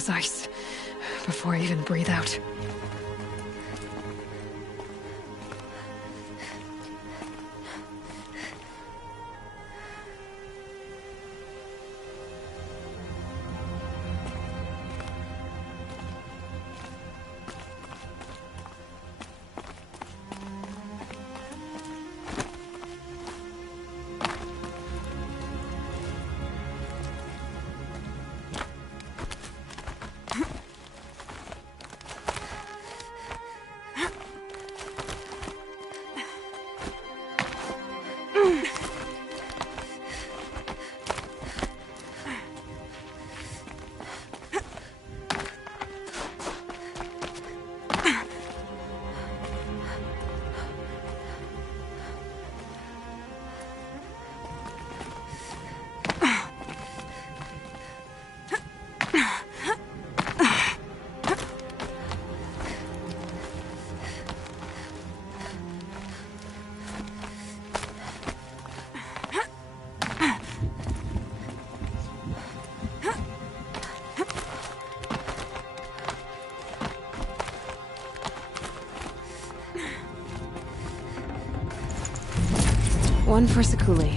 as ice before I even breathe out. One for Sakuli.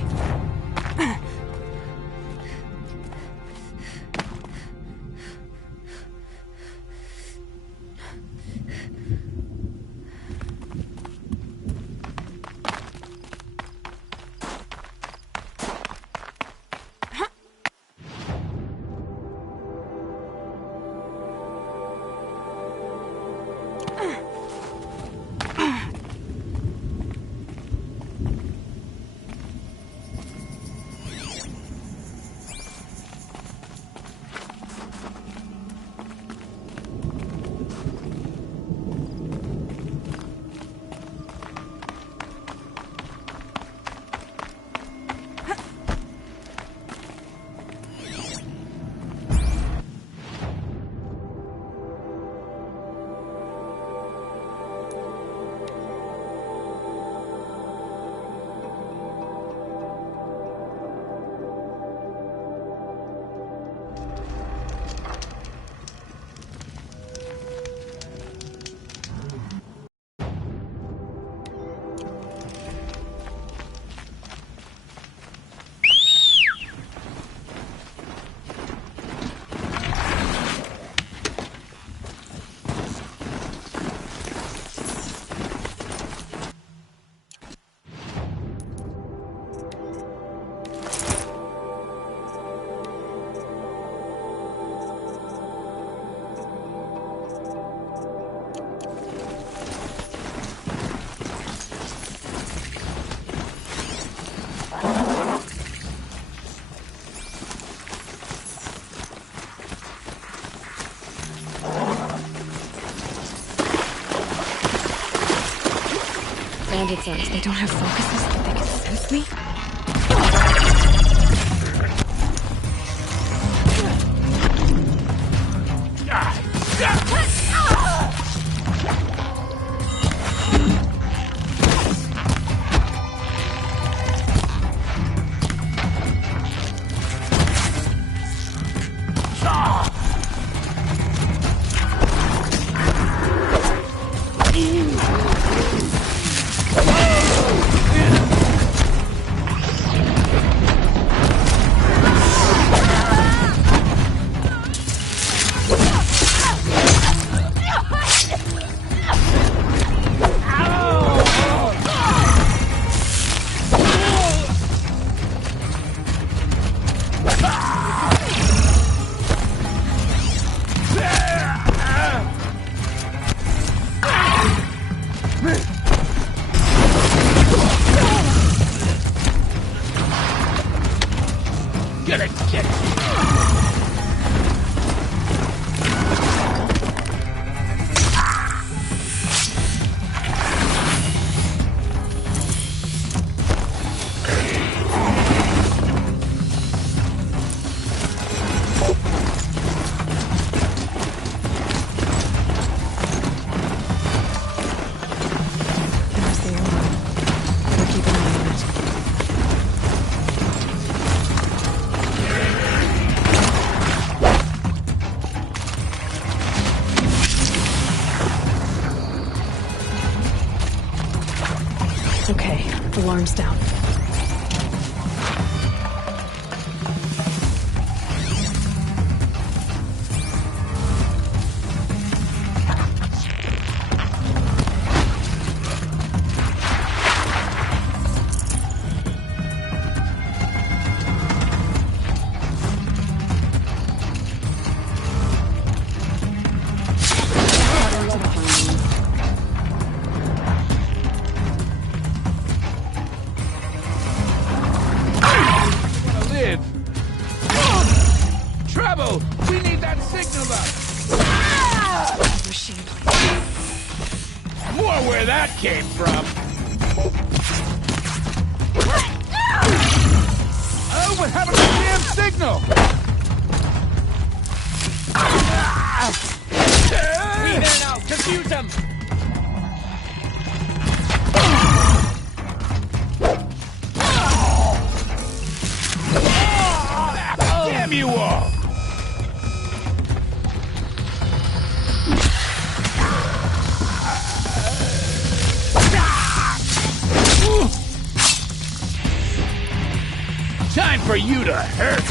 Bandits eyes, they don't have focuses that they can sense me? Bravo! We need that signal up! Machine plane. More where that came from! Oh, what happened to the damn signal? We there now! Confuse them! Damn you all! Time for you to hurt!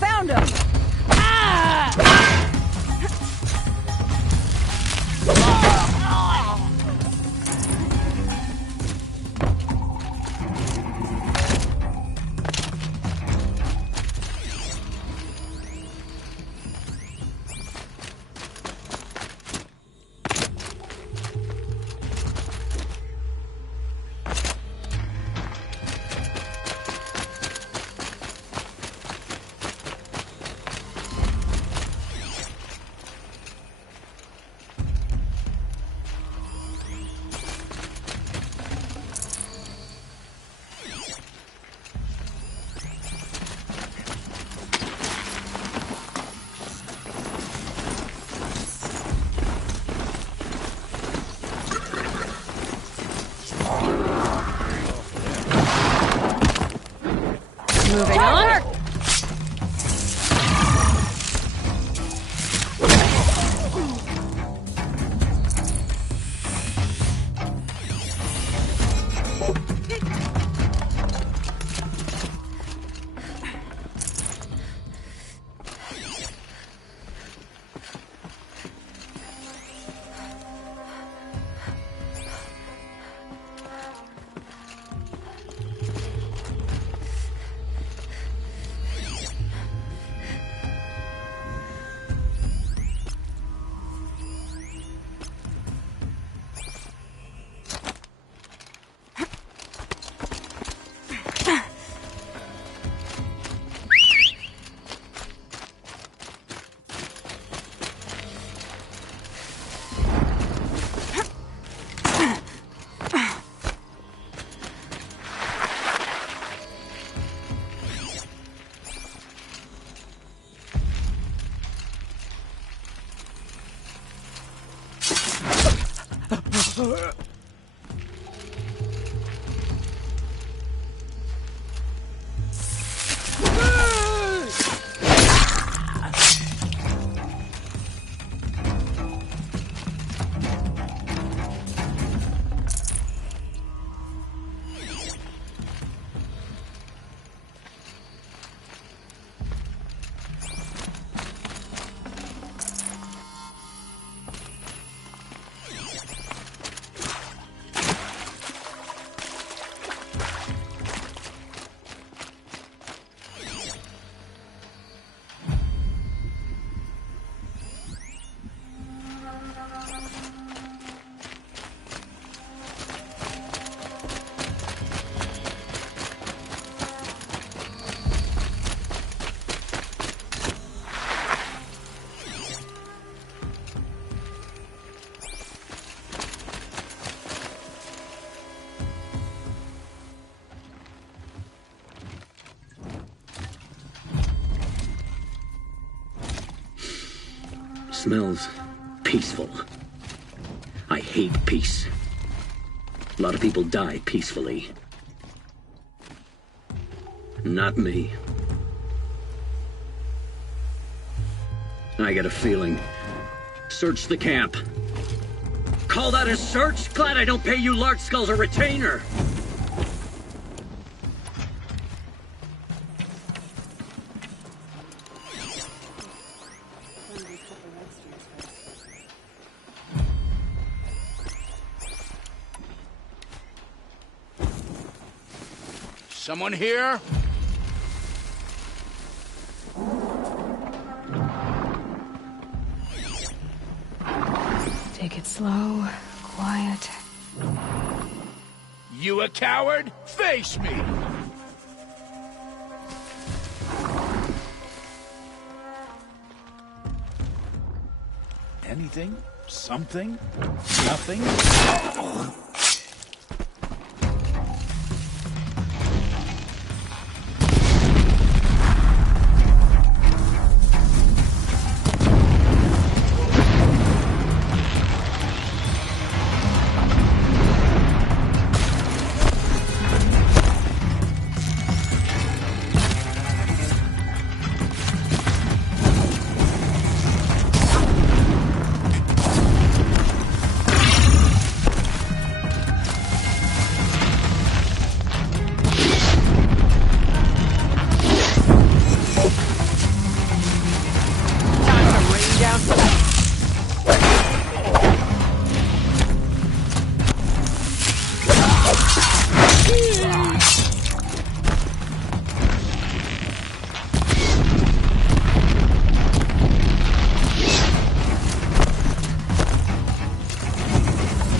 Found him! Moving on. Smells peaceful. I hate peace. A lot of people die peacefully. Not me. I got a feeling. Search the camp. Call that a search? Glad I don't pay you large skulls a retainer. Someone here? Take it slow, quiet. You a coward? Face me! Anything? Something? Nothing?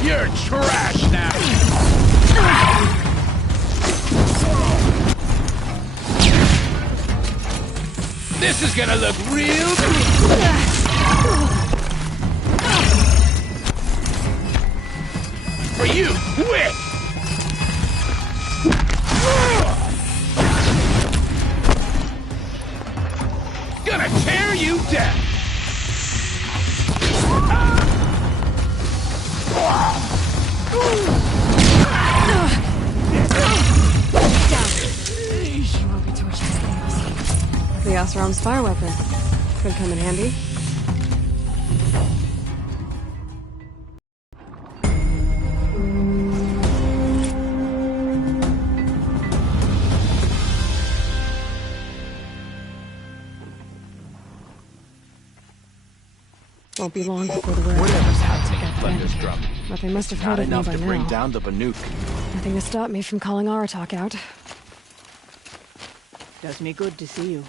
You're trash now! This is gonna look real good! For you, quick! Gonna tear you down! You won't be torching things. The Oseram's fire weapon. Could come in handy. Won't be long before the Whatever's happening in got Thunderstruck. But they must have heard Not of me enough by to now. bring down the Banuk. Nothing to stop me from calling Aratak out. Does me good to see you.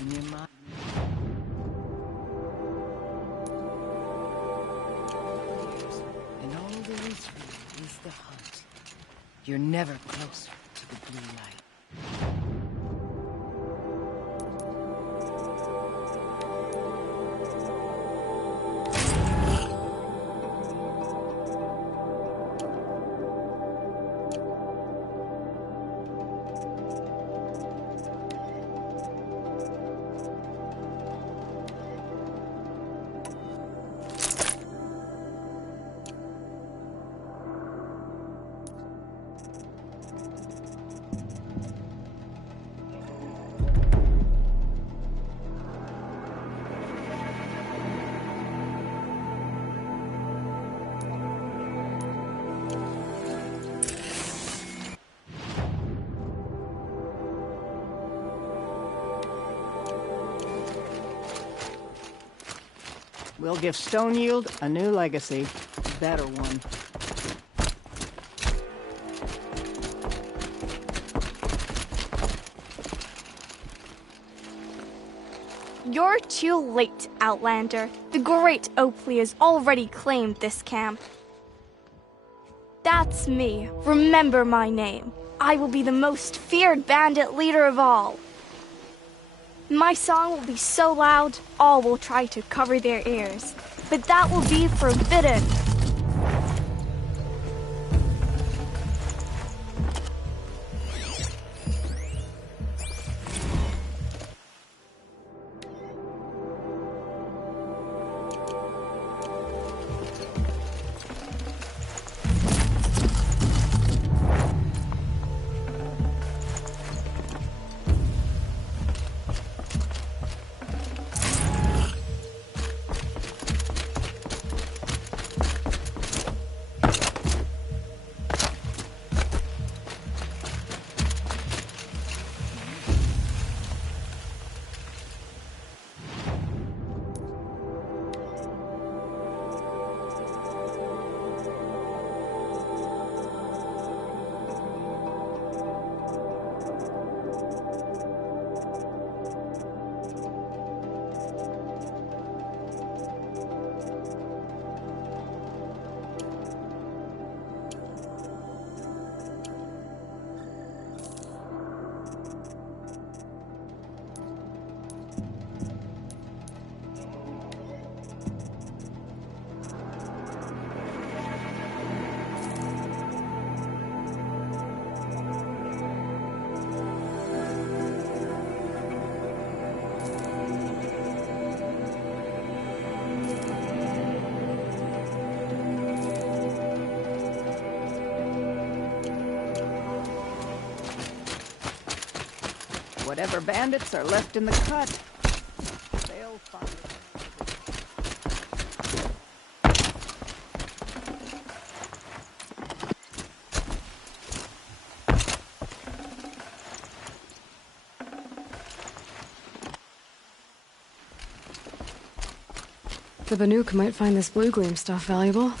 In your mind. And all there is for you is the hunt. You're never closer to the blue light. We'll give Stone Yield a new legacy. A better one. You're too late, Outlander. The great Oakley has already claimed this camp. That's me. Remember my name. I will be the most feared bandit leader of all. My song will be so loud, all will try to cover their ears. But that will be forbidden. Whatever bandits are left in the cut, they'll find it. The Banuk might find this blue gleam stuff valuable.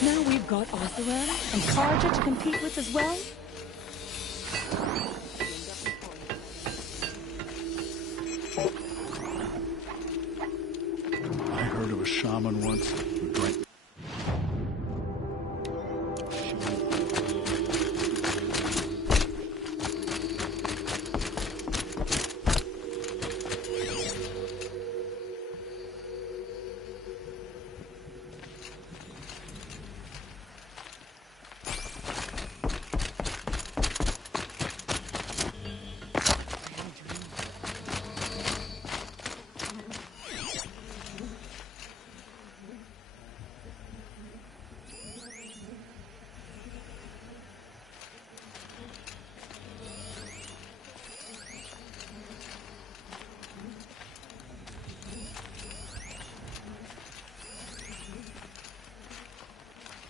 Now we've got Otheran and Karja to compete with as well? I heard of a shaman once who drank...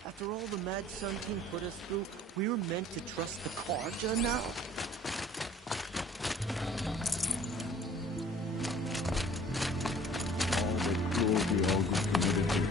After all the Mad Sun King put us through, we were meant to trust the Karja now? All the cruelty Olga committed here.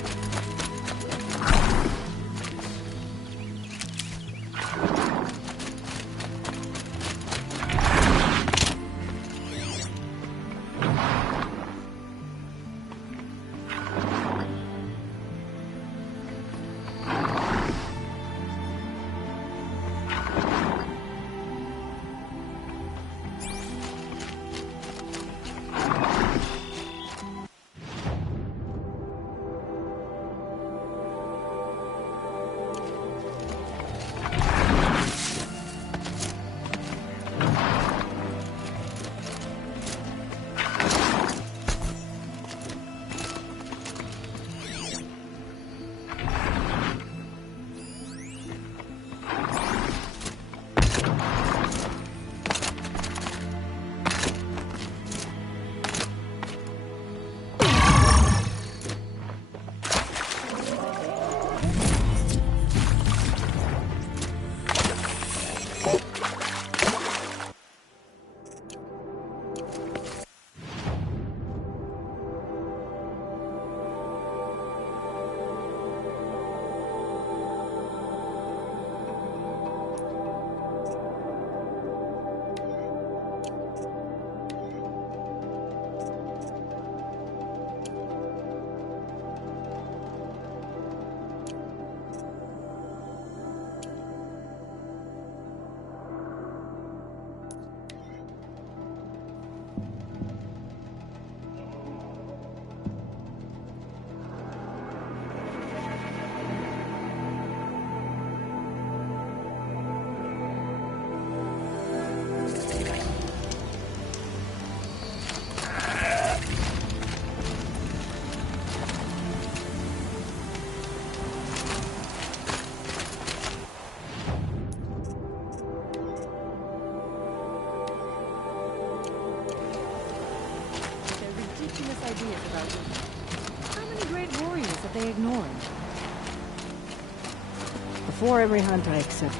Before every hunt I accept,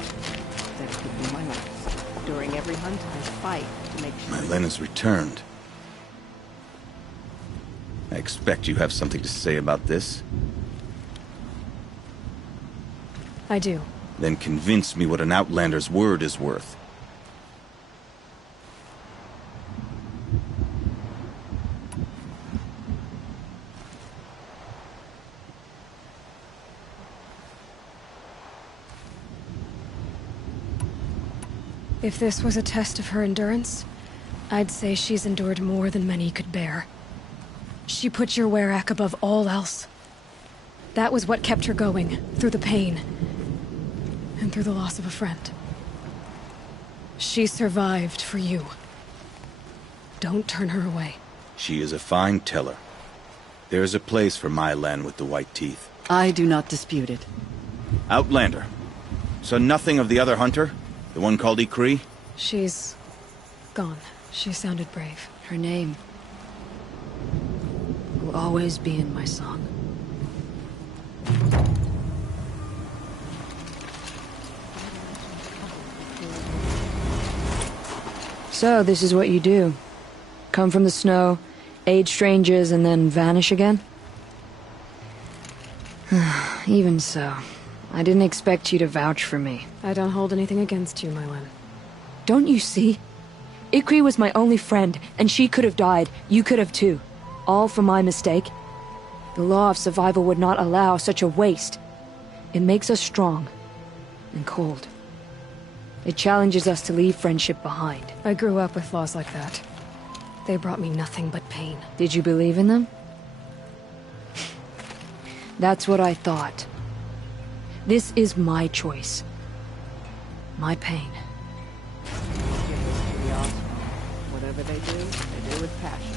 that could be my last. During every hunt I fight to make sure... My Len has returned. I expect you have something to say about this. I do. Then convince me what an Outlander's word is worth. If this was a test of her endurance, I'd say she's endured more than many could bear. She put your Werak above all else. That was what kept her going, through the pain, and through the loss of a friend. She survived for you. Don't turn her away. She is a fine teller. There is a place for my Len with the white teeth. I do not dispute it. Outlander. So nothing of the other hunter? The one called Ikri? She's... gone. She sounded brave. Her name will always be in my song. So, this is what you do. Come from the snow, aid strangers, and then vanish again? Even so, I didn't expect you to vouch for me. I don't hold anything against you, my Len. Don't you see? Ikri was my only friend, and she could have died. You could have too. All for my mistake. The law of survival would not allow such a waste. It makes us strong and cold. It challenges us to leave friendship behind. I grew up with laws like that. They brought me nothing but pain. Did you believe in them? That's what I thought. This is my choice. My pain. Whatever they do with passion.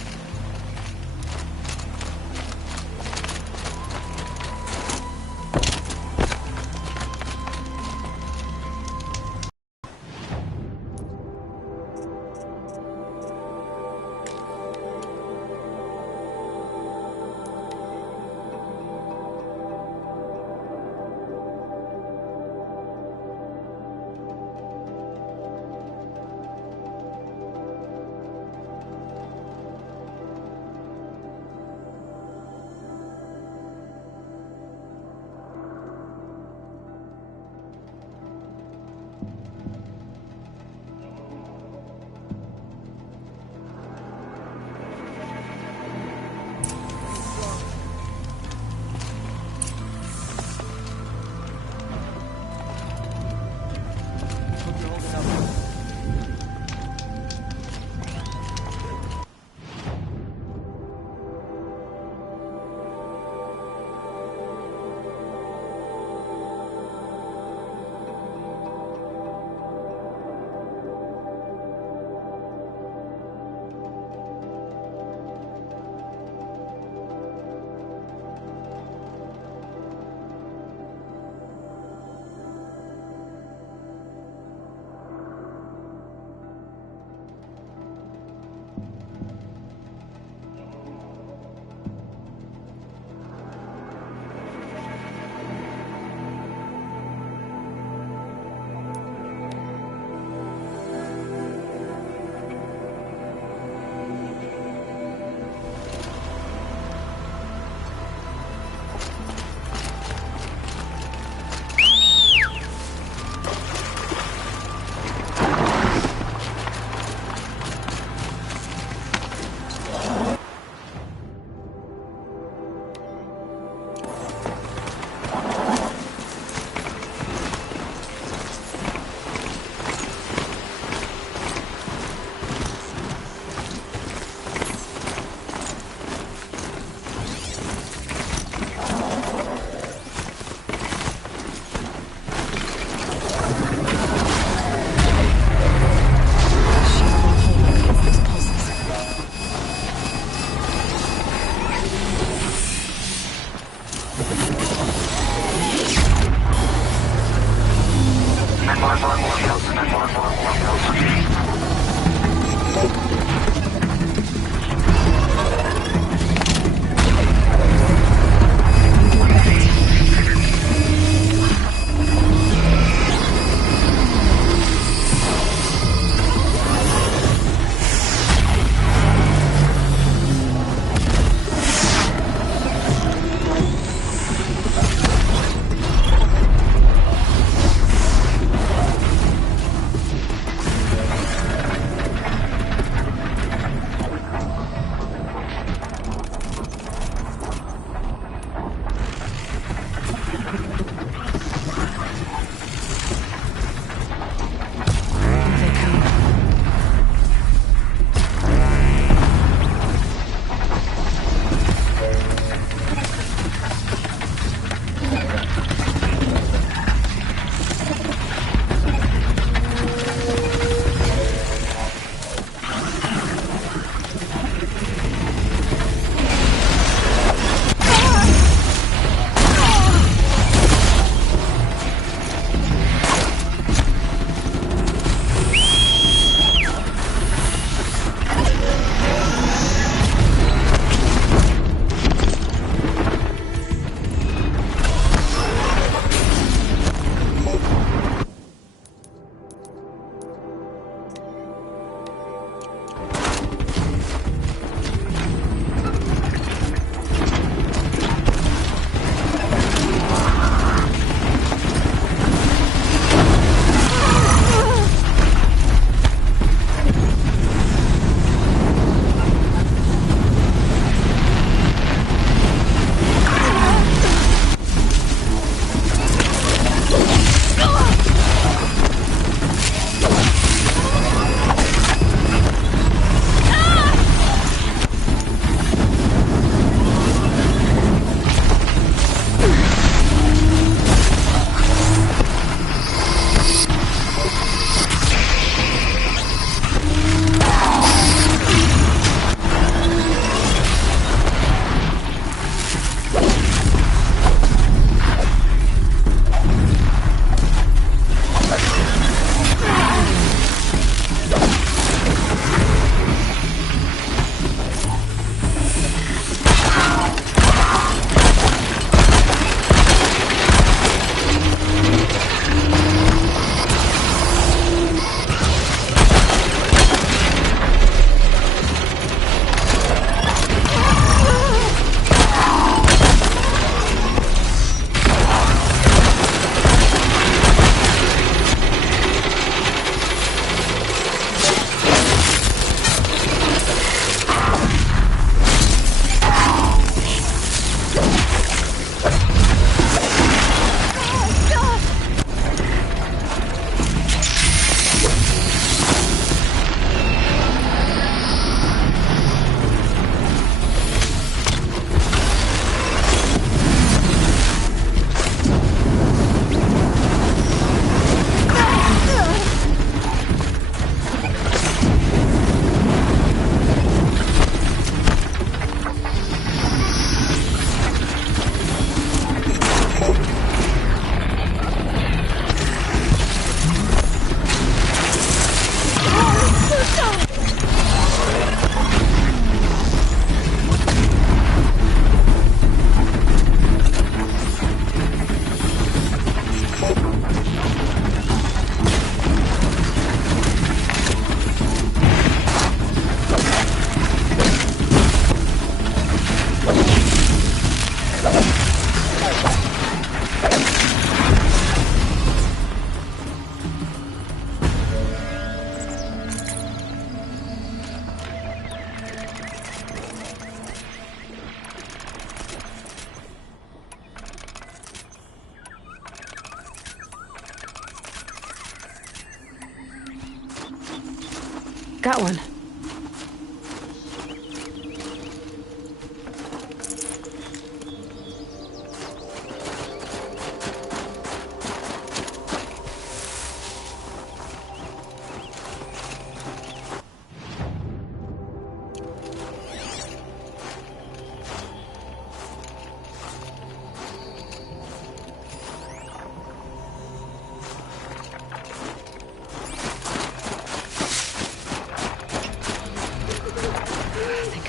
Got one.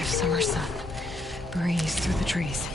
Summer sun. Breeze through the trees.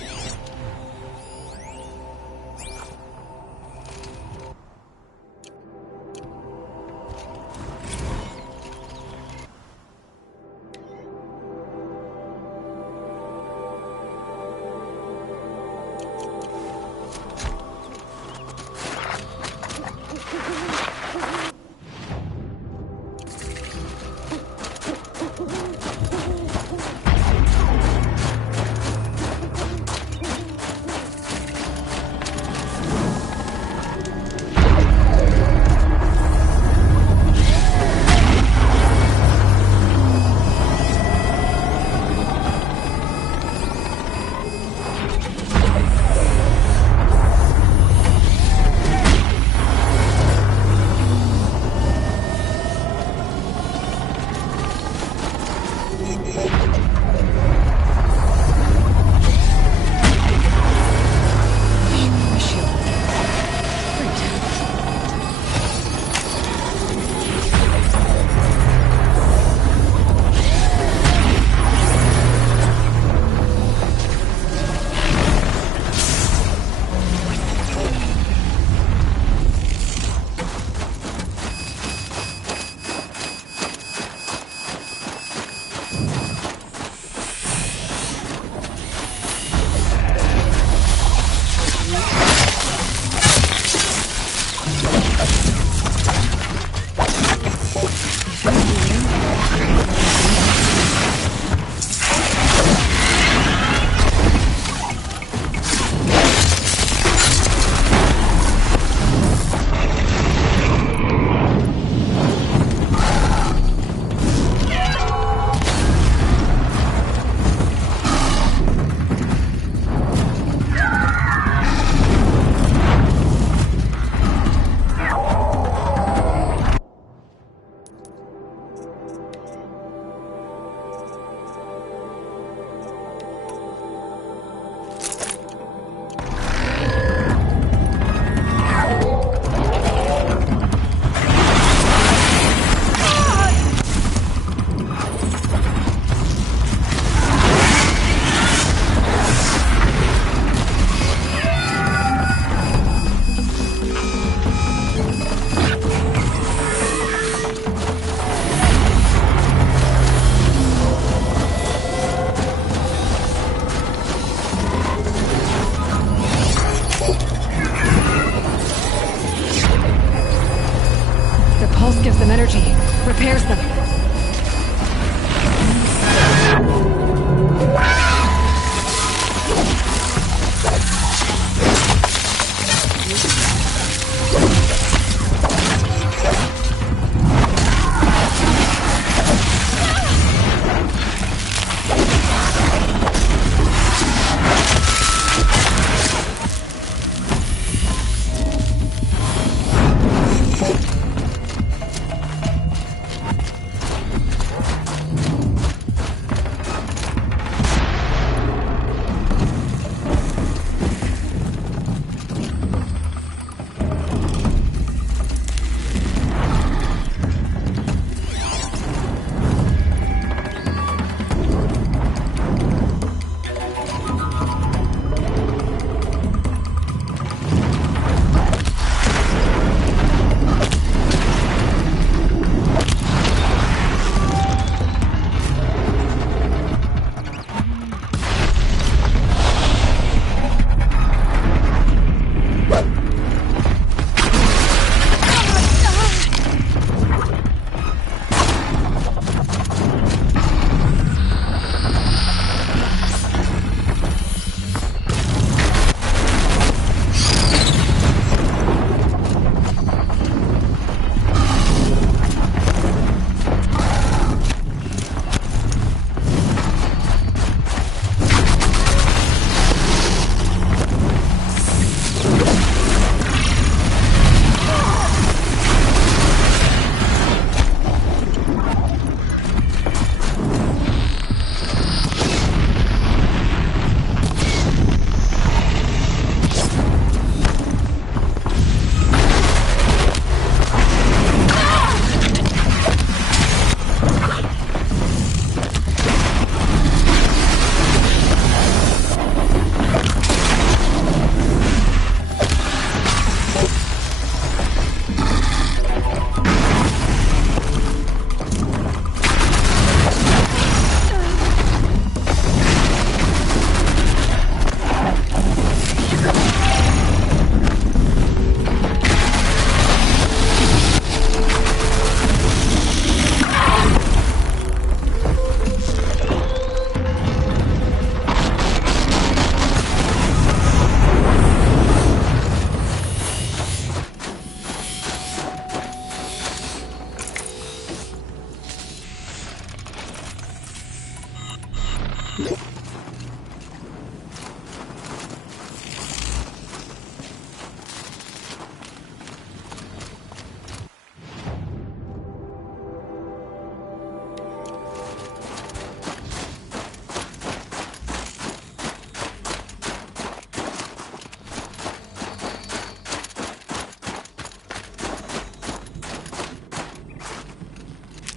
Gives them energy, repairs them.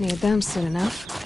Need them soon enough.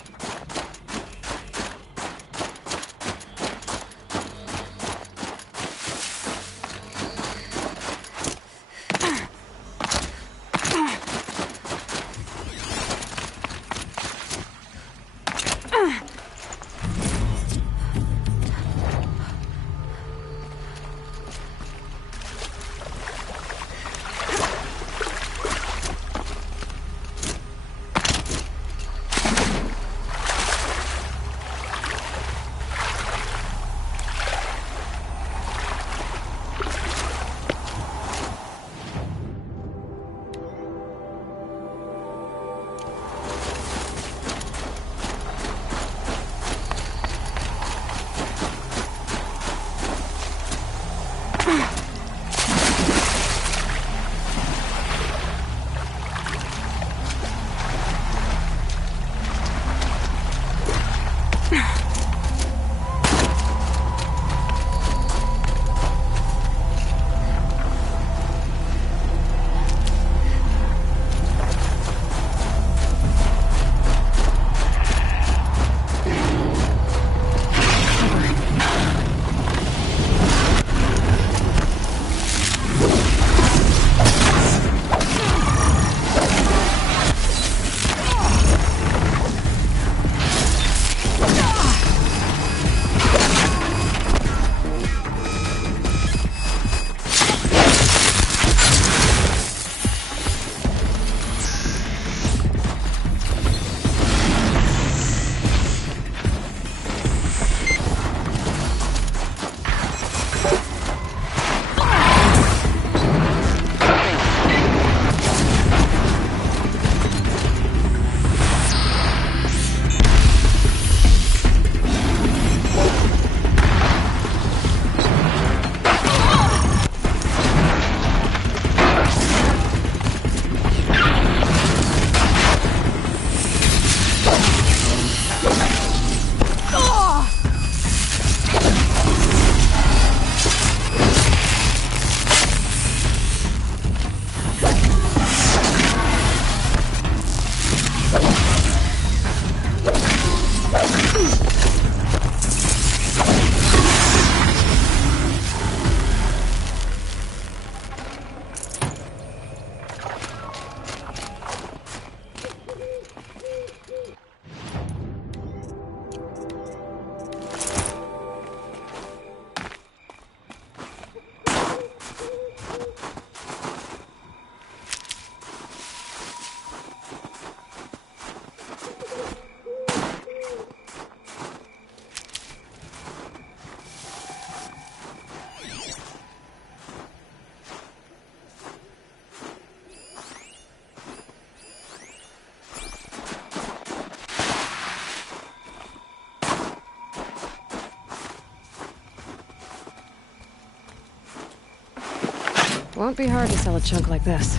Won't be hard to sell a chunk like this.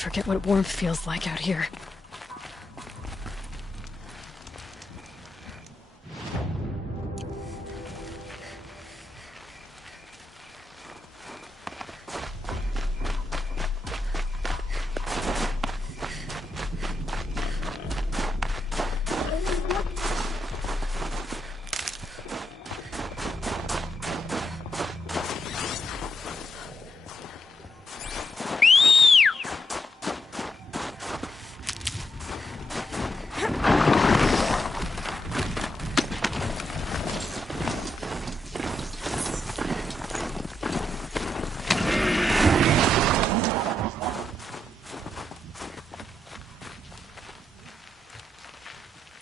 forget what warmth feels like out here.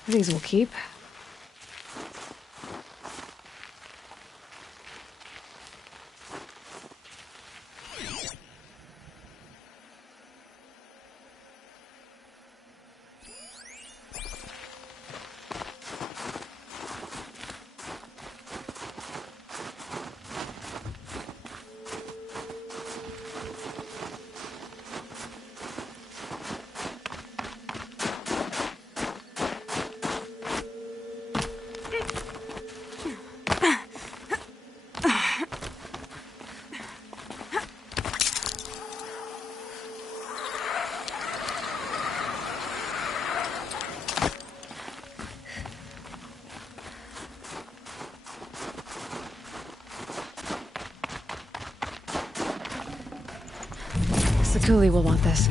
These will keep. Satuli will want this.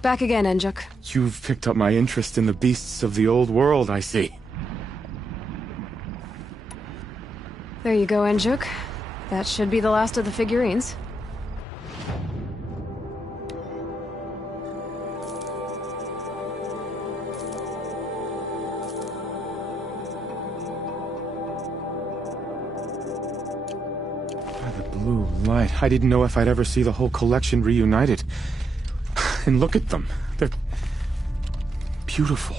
Back again, Enjuk. You've picked up my interest in the beasts of the old world, I see. There you go, Enjuk. That should be the last of the figurines. By the blue light, I didn't know if I'd ever see the whole collection reunited. And look at them. They're beautiful.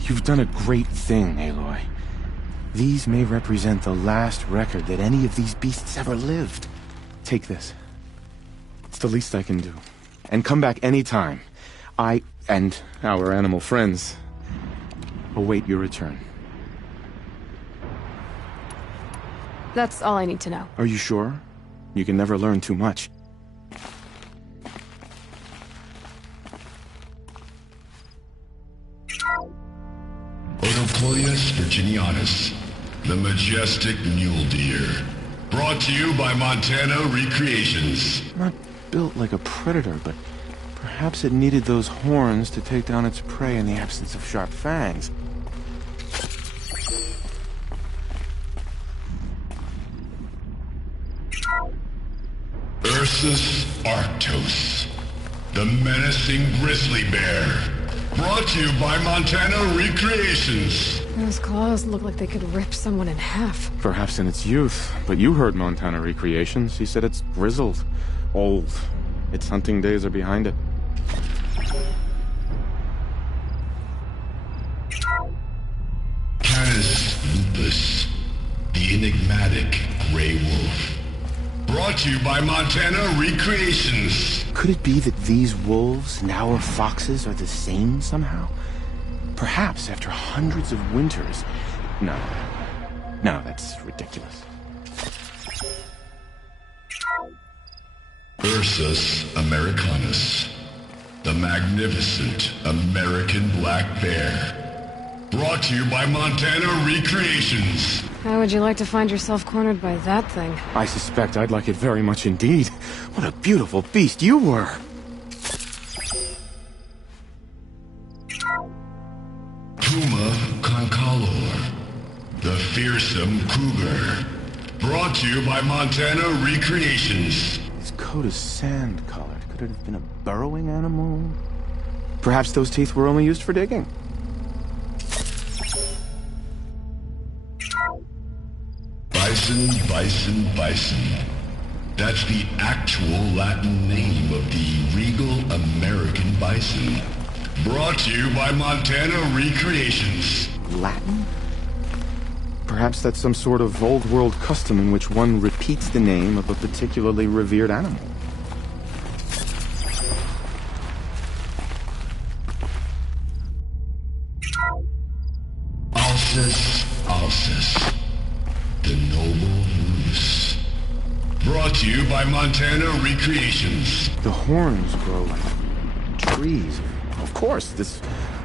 You've done a great thing, Aloy. These may represent the last record that any of these beasts ever lived. Take this. It's the least I can do. And come back any time. I and our animal friends await your return. That's all I need to know. Are you sure? You can never learn too much. Odopolius virginianus, the majestic mule deer. Brought to you by Montana Recreations. Not built like a predator, but perhaps it needed those horns to take down its prey in the absence of sharp fangs. Ursus arctos, the menacing grizzly bear. Brought to you by Montana Recreations. Those claws look like they could rip someone in half. Perhaps in its youth, but you heard Montana Recreations. He said it's grizzled, old. Its hunting days are behind it. Canis lupus, the enigmatic gray wolf. Brought to you by Montana Recreations. Could it be that these wolves and our foxes are the same somehow? Perhaps after hundreds of winters. No, that's ridiculous. Ursus americanus, the magnificent American black bear. Brought to you by Montana Recreations. How would you like to find yourself cornered by that thing? I suspect I'd like it very much indeed. What a beautiful beast you were! Puma concalor, the fearsome cougar. Brought to you by Montana Recreations. His coat is sand-colored. Could it have been a burrowing animal? Perhaps those teeth were only used for digging. Bison. That's the actual Latin name of the regal American bison. Brought to you by Montana Recreations. Latin? Perhaps that's some sort of old-world custom in which one repeats the name of a particularly revered animal. Alcis, the noble moose. Brought to you by Montana Recreations. The horns grow like trees. Of course, this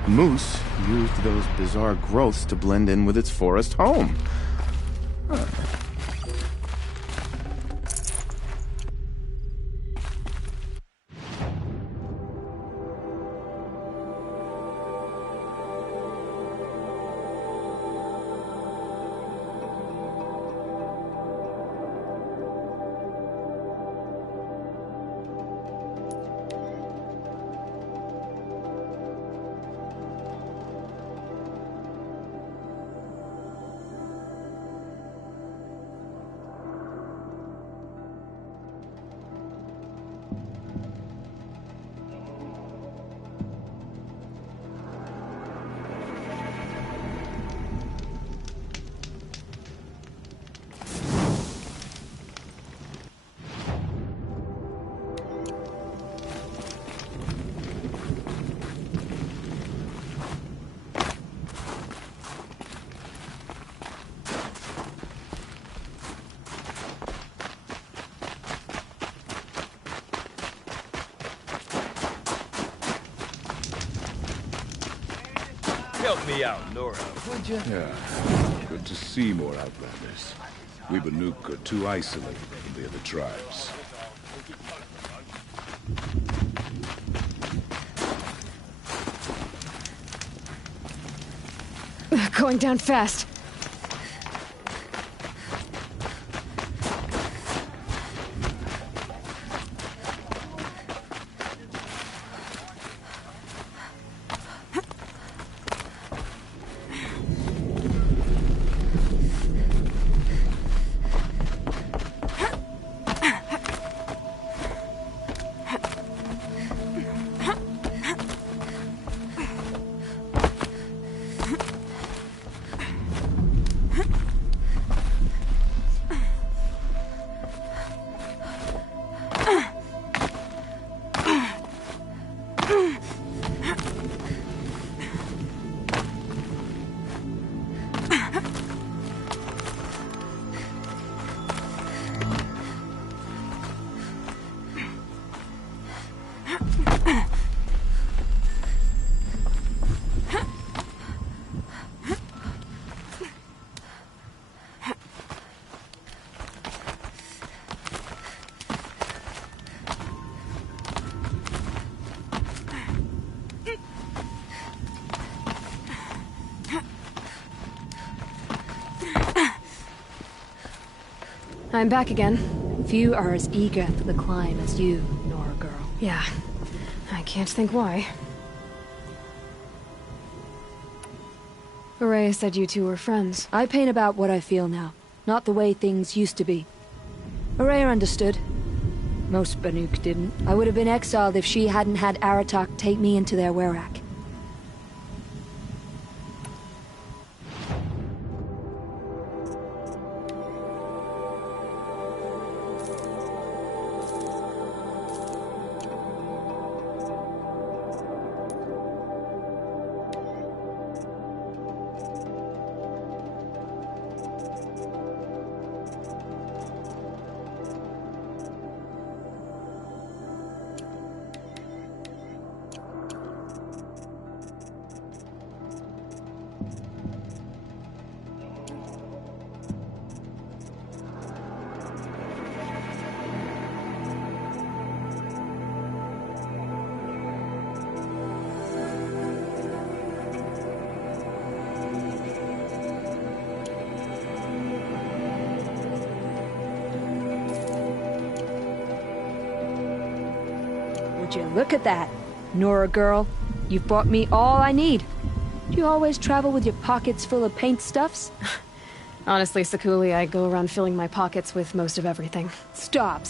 moose used those bizarre growths to blend in with its forest home. Huh. Help me out, Nora, would you? Yeah, good to see more Outlanders. We Banuk are too isolated from the other tribes. Going down fast. I'm back again. Few are as eager for the climb as you, Nora girl. Yeah, I can't think why. Araya said you two were friends. I paint about what I feel now, not the way things used to be. Araya understood. Most Banuk didn't. I would have been exiled if she hadn't had Aratak take me into their werak. Would you look at that, Nora girl? You've bought me all I need. Do you always travel with your pockets full of paint stuffs? Honestly, Sakuli, I go around filling my pockets with most of everything. Stop.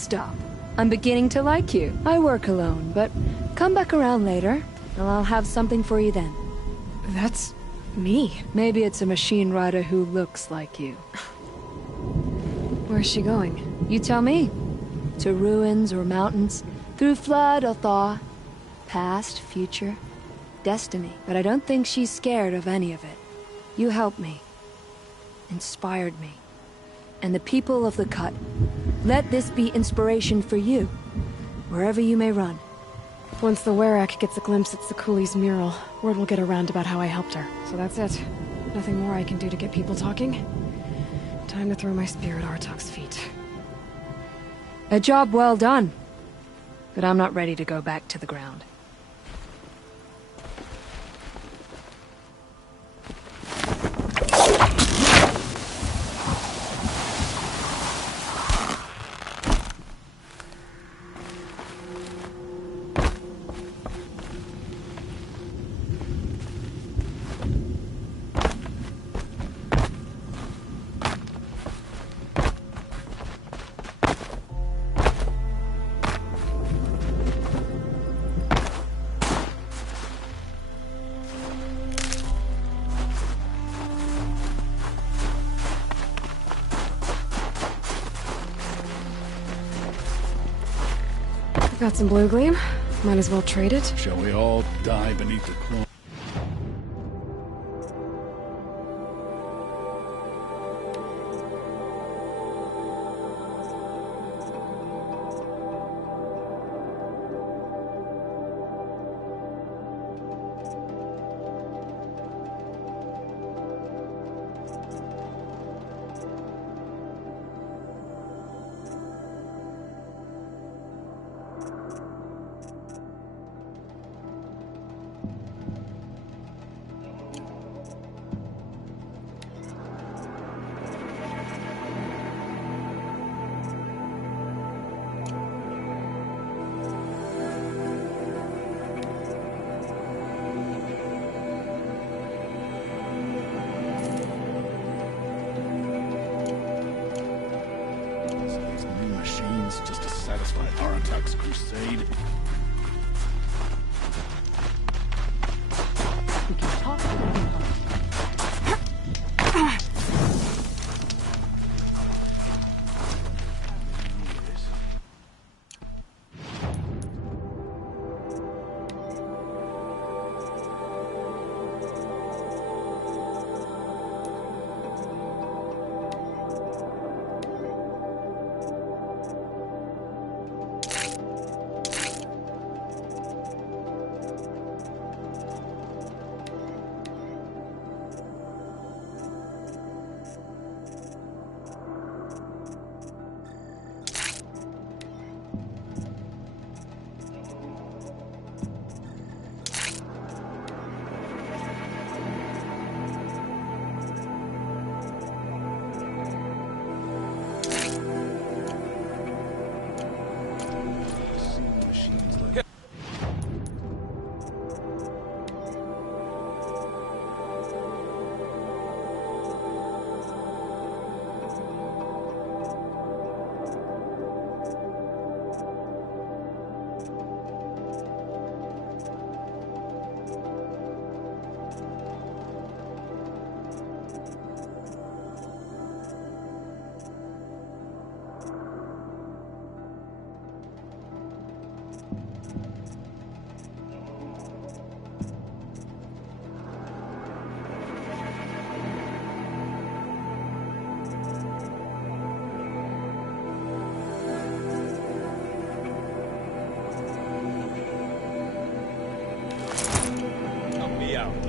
I'm beginning to like you. I work alone, but come back around later, and I'll have something for you then. That's me. Maybe it's a machine rider who looks like you. Where's she going? You tell me. To ruins or mountains, through flood or thaw, past, future, destiny. But I don't think she's scared of any of it. You helped me. Inspired me. And the people of the Cut. Let this be inspiration for you, wherever you may run. Once the Werak gets a glimpse at Sakuli's mural, word will get around about how I helped her. So that's it. Nothing more I can do to get people talking. Time to throw my spear at Artak's feet. A job well done. But I'm not ready to go back to the ground. Got some blue gleam. Might as well trade it. Shall we all die beneath the claw? Just to satisfy Aratak's crusade. We can talk to them.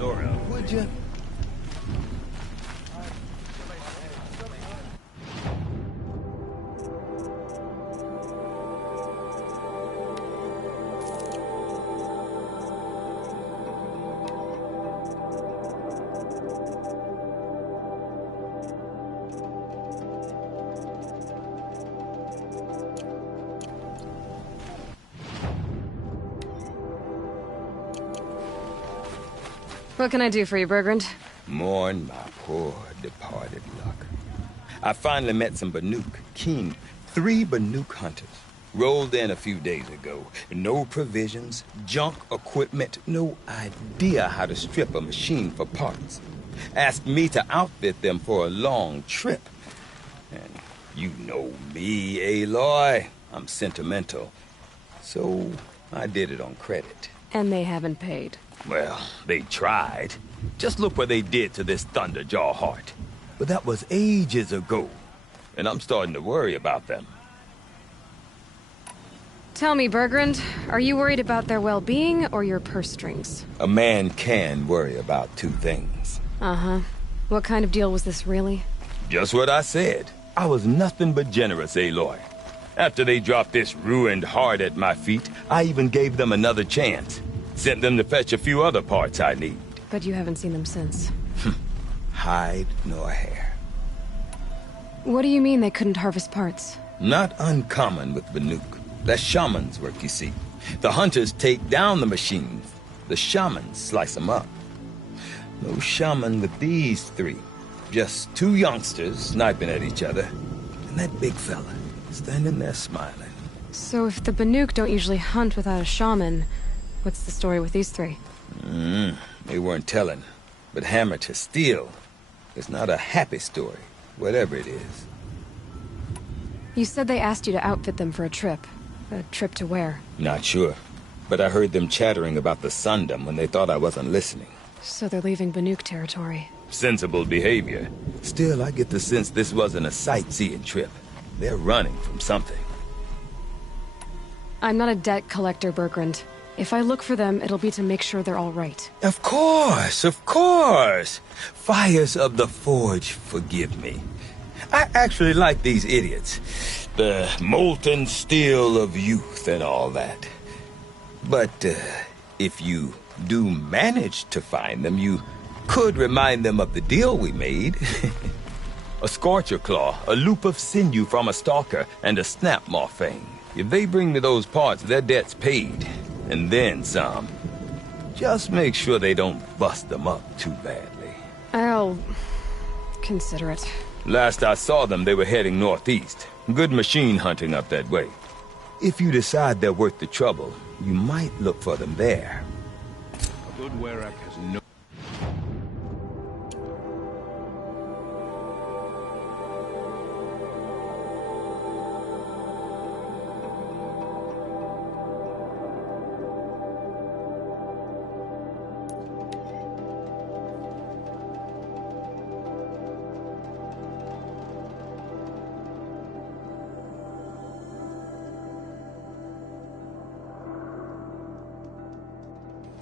Nora, would you? What can I do for you, Bergrand? Mourn my poor departed luck. I finally met some Banuk, keen 3 Banuk hunters. Rolled in a few days ago. No provisions, junk equipment, no idea how to strip a machine for parts. Asked me to outfit them for a long trip. And you know me, Aloy. I'm sentimental. So I did it on credit. And they haven't paid. Well, they tried. Just look what they did to this Thunderjaw heart. But that was ages ago. And I'm starting to worry about them. Tell me, Bergrand, are you worried about their well-being or your purse strings? A man can worry about 2 things. Uh-huh. What kind of deal was this, really? Just what I said. I was nothing but generous, Aloy. After they dropped this ruined heart at my feet, I even gave them another chance. Sent them to fetch a few other parts I need. But you haven't seen them since. Hide nor hair. What do you mean they couldn't harvest parts? Not uncommon with Banuk. That's shaman's work, you see. The hunters take down the machines. The shamans slice them up. No shaman with these 3. Just 2 youngsters sniping at each other. And that big fella standing there smiling. So if the Banuk don't usually hunt without a shaman, what's the story with these 3? They weren't telling. But hammer to steel. It's not a happy story, whatever it is. You said they asked you to outfit them for a trip. A trip to where? Not sure. But I heard them chattering about the Sundom when they thought I wasn't listening. So they're leaving Banuk territory. Sensible behavior. Still, I get the sense this wasn't a sightseeing trip. They're running from something. I'm not a debt collector, Bergrand. If I look for them, it'll be to make sure they're all right. Of course, of course. Fires of the Forge, forgive me. I actually like these idiots. The molten steel of youth and all that. But if you do manage to find them, you could remind them of the deal we made. A scorcher claw, a loop of sinew from a stalker, and a snap maw fang. If they bring me those parts, their debt's paid. And then some. Just make sure they don't bust them up too badly. I'll consider it. Last I saw them, they were heading northeast. Good machine hunting up that way. If you decide they're worth the trouble, you might look for them there. A good Werak has no...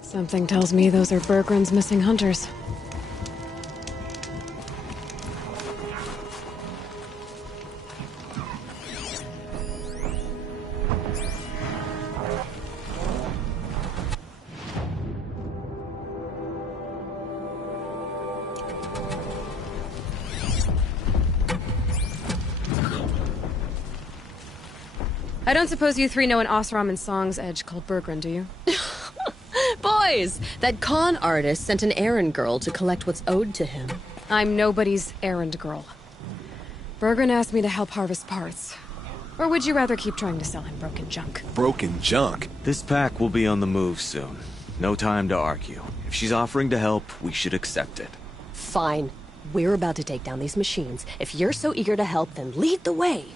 Something tells me those are Bergrand's missing hunters. I don't suppose you 3 know an Osram and Song's edge called Bergrand, do you? Boys, that con artist sent an errand girl to collect what's owed to him. I'm nobody's errand girl. Bergrand asked me to help harvest parts. Or would you rather keep trying to sell him broken junk? Broken junk? This pack will be on the move soon. No time to argue. If she's offering to help, we should accept it. Fine. We're about to take down these machines. If you're so eager to help, then lead the way.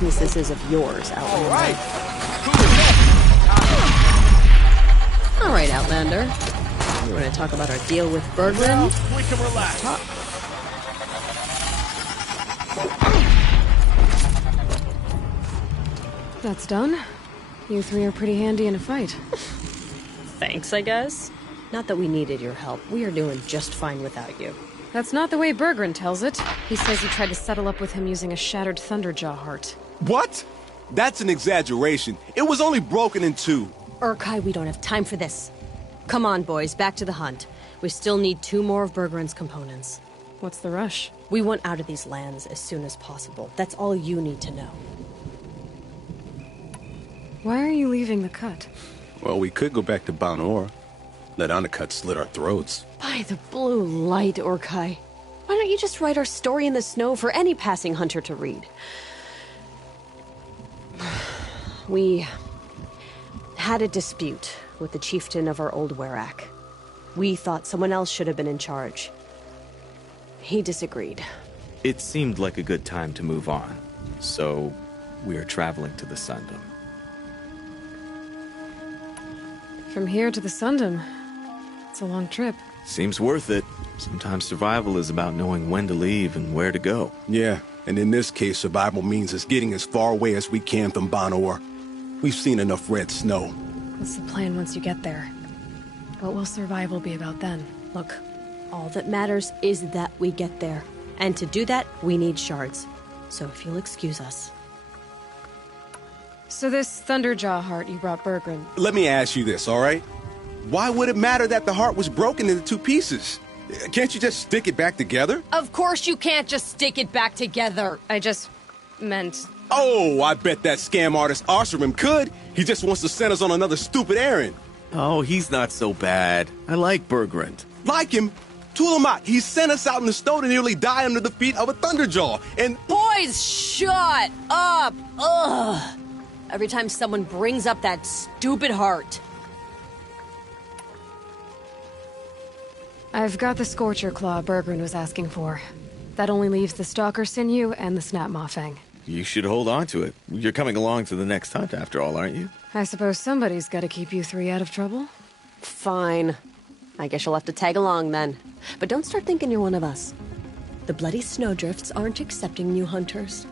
business is of yours, Outlander. All right, Outlander. You want to talk about our deal with Berglund? We can relax. Talk. That's done. You three are pretty handy in a fight. Thanks, I guess. Not that we needed your help. We are doing just fine without you. That's not the way Berglund tells it. He says you tried to settle up with him using a shattered Thunderjaw heart. What? That's an exaggeration. It was only broken in two. Urkai, we don't have time for this. Come on, boys, back to the hunt. We still need 2 more of Berglund's components. What's the rush? We want out of these lands as soon as possible. That's all you need to know. Why are you leaving the cut? Well, we could go back to Banor. Let Undercut slit our throats. By the blue light, Urkai. Why don't you just write our story in the snow for any passing hunter to read? We had a dispute with the chieftain of our old Werak. We thought someone else should have been in charge. He disagreed. It seemed like a good time to move on, so we're traveling to the Sundom. From here to the Sundom. It's a long trip. Seems worth it. Sometimes survival is about knowing when to leave and where to go. Yeah, and in this case, survival means us getting as far away as we can from Banor. We've seen enough red snow. What's the plan once you get there? What will survival be about then? Look, all that matters is that we get there. And to do that, we need shards. So if you'll excuse us. So this Thunderjaw heart you brought Berglund. Let me ask you this, all right? Why would it matter that the heart was broken into 2 pieces? Can't you just stick it back together? Of course you can't just stick it back together. I just meant... Oh, I bet that scam artist Osherim could. He just wants to send us on another stupid errand. Oh, he's not so bad. I like Berglund. Like him? Tulamat, he sent us out in the snow to nearly die under the feet of a Thunderjaw, and... Boys, shut up! Ugh! Every time someone brings up that stupid heart. I've got the Scorcher Claw Berglund was asking for. That only leaves the Stalker Sinew and the Snap Maw Fang. You should hold on to it. You're coming along to the next hunt, after all, aren't you? I suppose somebody's got to keep you 3 out of trouble. Fine. I guess you'll have to tag along then. But don't start thinking you're one of us. The Bloody Snowdrifts aren't accepting new hunters.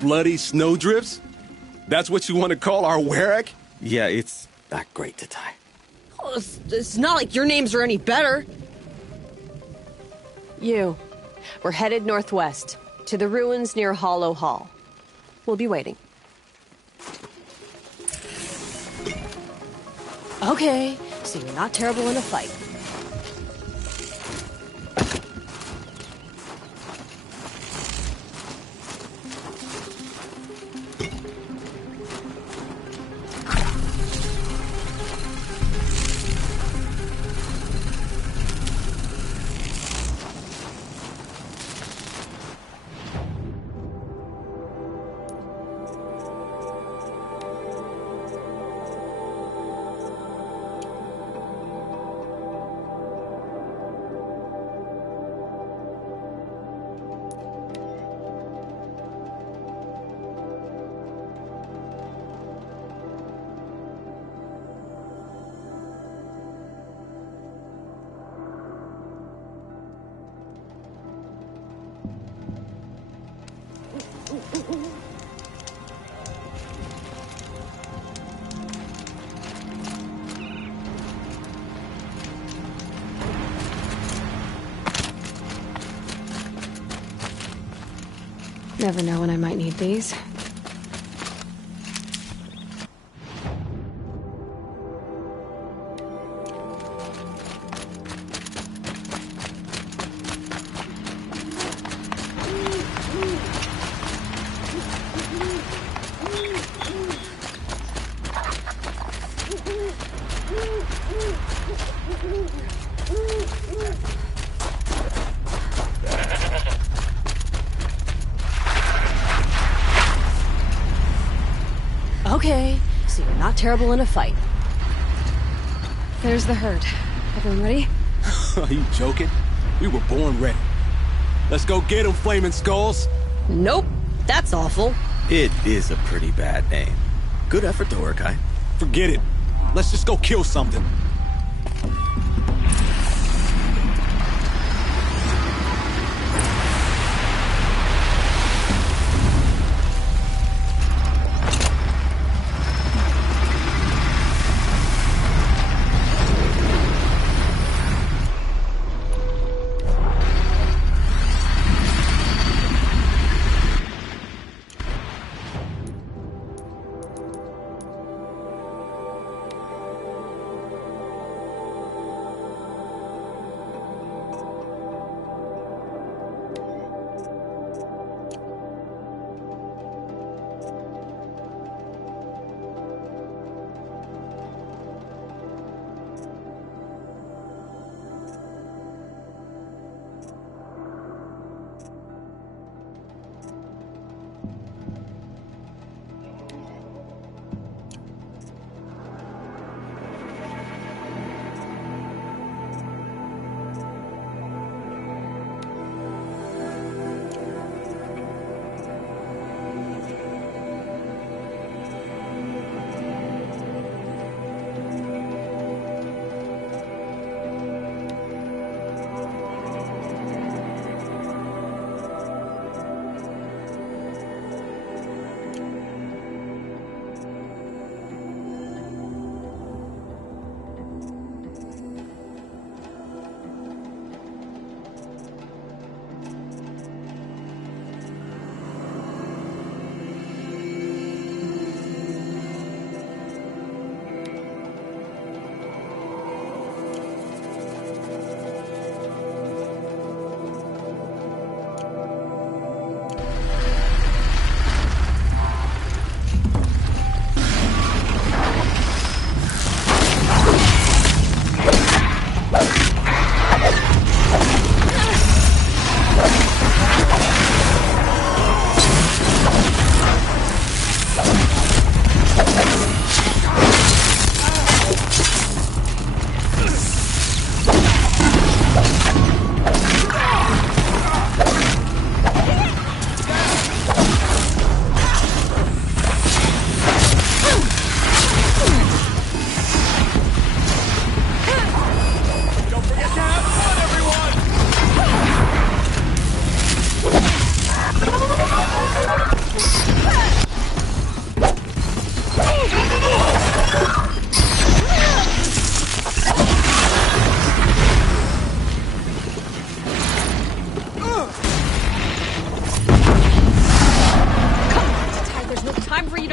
Bloody Snowdrifts? That's what you want to call our Werak? Yeah, it's not great to tie. Oh, it's not like your names are any better. We're headed northwest, to the ruins near Hollow Hall. We'll be waiting. Okay, so you're not terrible in a fight. Never know when I might need these. Okay, so you're not terrible in a fight. There's the herd. Everyone ready? Are you joking? We were born ready. Let's go get them, Flaming Skulls. Nope, that's awful. It is a pretty bad name. Good effort, though, Urkai. Forget it. Let's just go kill something.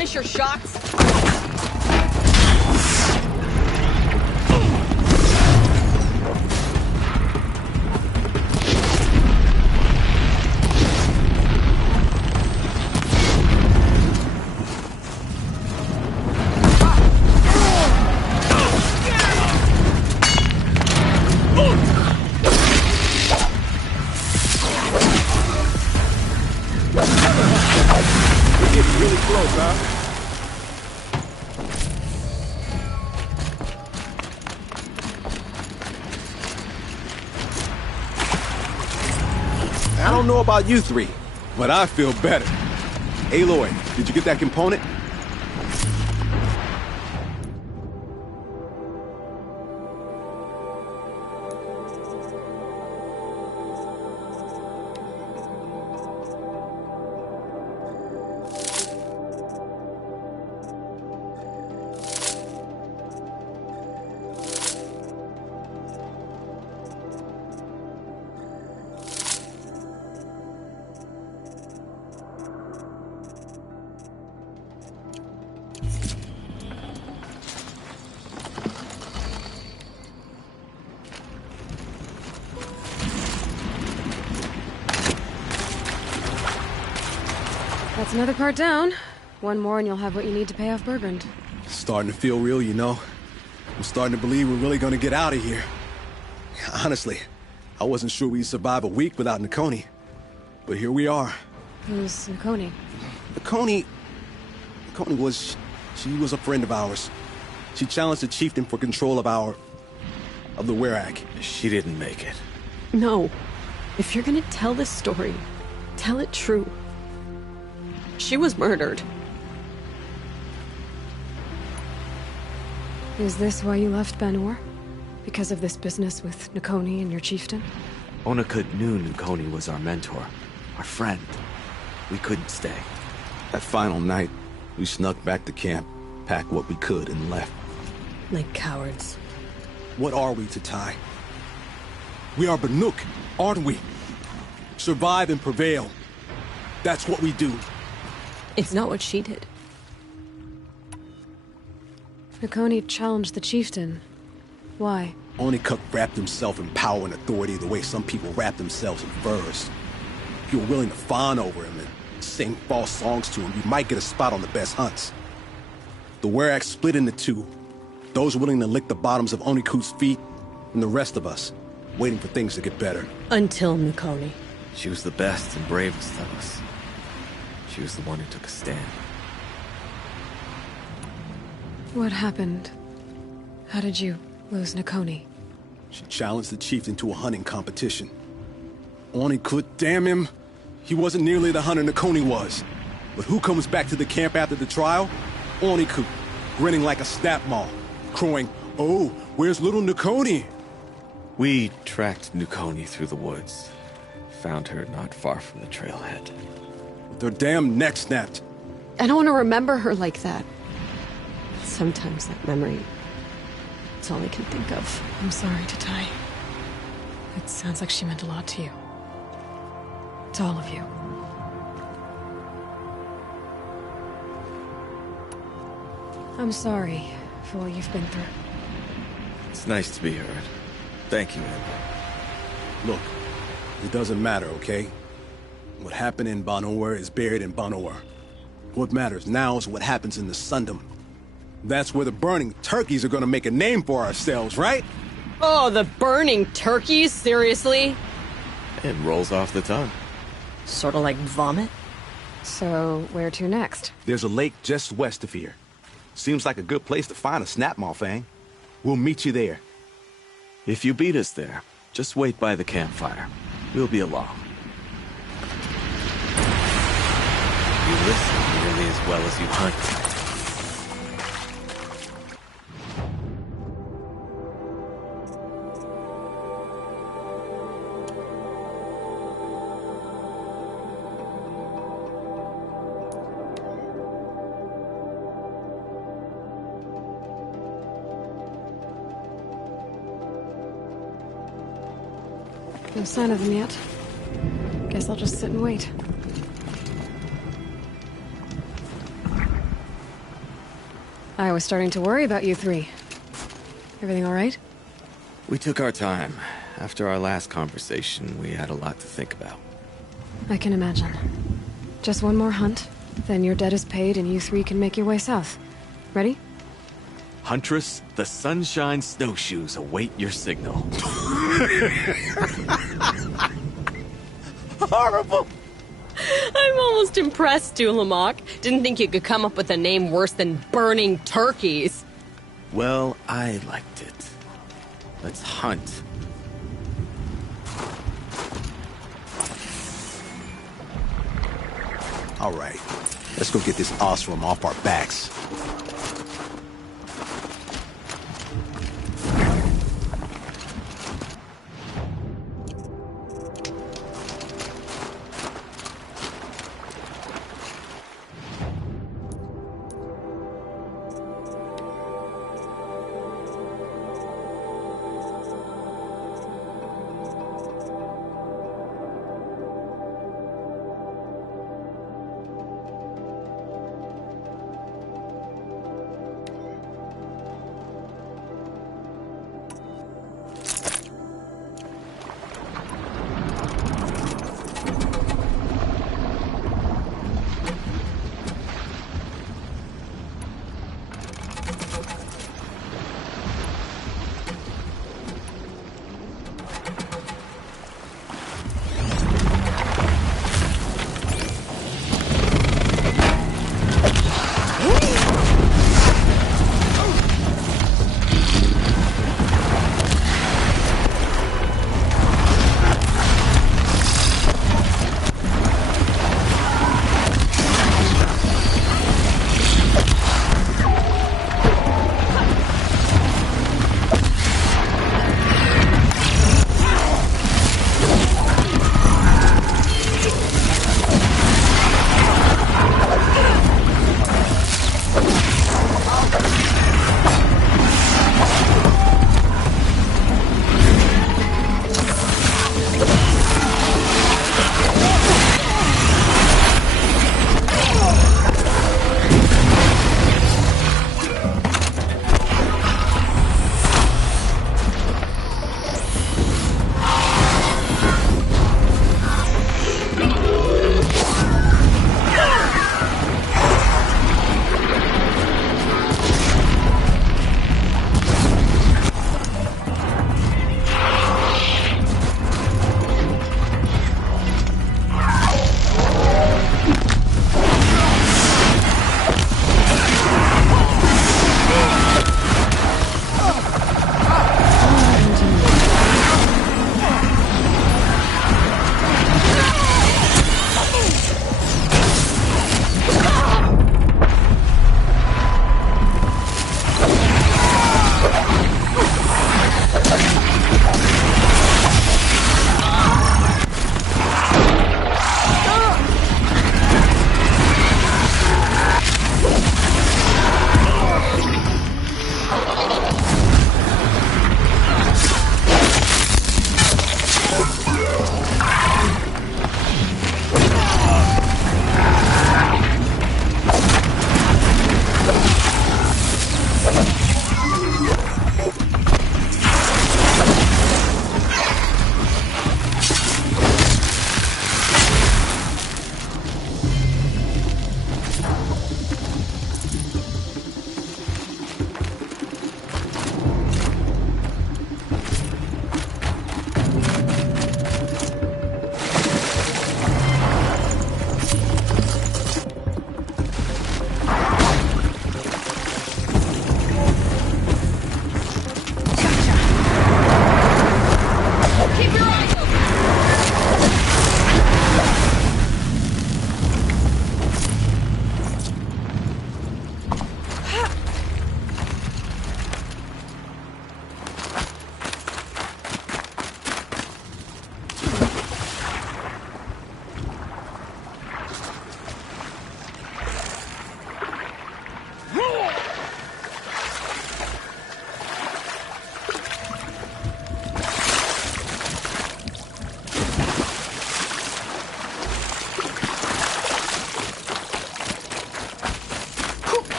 miss your shots? I don't know about you three, but I feel better. Aloy, did you get that component? That's another part down. One more and you'll have what you need to pay off Burgund. Starting to feel real, you know. I'm starting to believe we're really gonna get out of here. Honestly, I wasn't sure we'd survive a week without Nakoni. But here we are. Who's Nakoni? Nakoni was... she was a friend of ours. She challenged the chieftain for control of the Werak. She didn't make it. No. If you're gonna tell this story, tell it true. She was murdered. Is this why you left Banor? Because of this business with Nakoni and your chieftain? Onakut knew Nakoni was our mentor, our friend. We couldn't stay. That final night, we snuck back to camp, packed what we could, and left. Like cowards. What are we to Tai? We are Banuk, aren't we? Survive and prevail. That's what we do. It's not what she did. Nakoni challenged the chieftain. Why? Onakut wrapped himself in power and authority the way some people wrap themselves in furs. If you were willing to fawn over him and sing false songs to him, you might get a spot on the best hunts. The Werak split into two. Those willing to lick the bottoms of Onakut's feet, and the rest of us, waiting for things to get better. Until Nakoni. She was the best and bravest of us. She was the one who took a stand. What happened? How did you lose Nakoni? She challenged the chieftain to a hunting competition. Onakut, damn him! He wasn't nearly the hunter Nakoni was. But who comes back to the camp after the trial? Onakut, grinning like a snap maw, crowing, "Oh, where's little Nakoni?" We tracked Nakoni through the woods. Found her not far from the trailhead. With her damn neck snapped. I don't want to remember her like that. Sometimes that memory, it's all I can think of. I'm sorry to Tai. It sounds like she meant a lot to you. To all of you. I'm sorry for what you've been through. It's nice to be heard. Thank you, Amber. Look, it doesn't matter, okay? What happened in Banor is buried in Banor. What matters now is what happens in the Sundom. That's where the burning turkeys are gonna make a name for ourselves, right? Oh, the burning turkeys? Seriously? It rolls off the tongue. Sort of like vomit? So, where to next? There's a lake just west of here. Seems like a good place to find a snapmaw fang. We'll meet you there. If you beat us there, just wait by the campfire. We'll be along. You listen nearly as well as you hunt. No sign of them yet. Guess I'll just sit and wait. I was starting to worry about you three. Everything all right? We took our time. After our last conversation, we had a lot to think about. I can imagine. Just one more hunt, then your debt is paid and you three can make your way south. Ready? Huntress, the Sunshine Snowshoes await your signal. Horrible! I'm almost impressed, Dulamok. Didn't think you could come up with a name worse than burning turkeys. Well, I liked it. Let's hunt. All right, let's go get this Osram off our backs.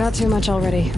got too much already.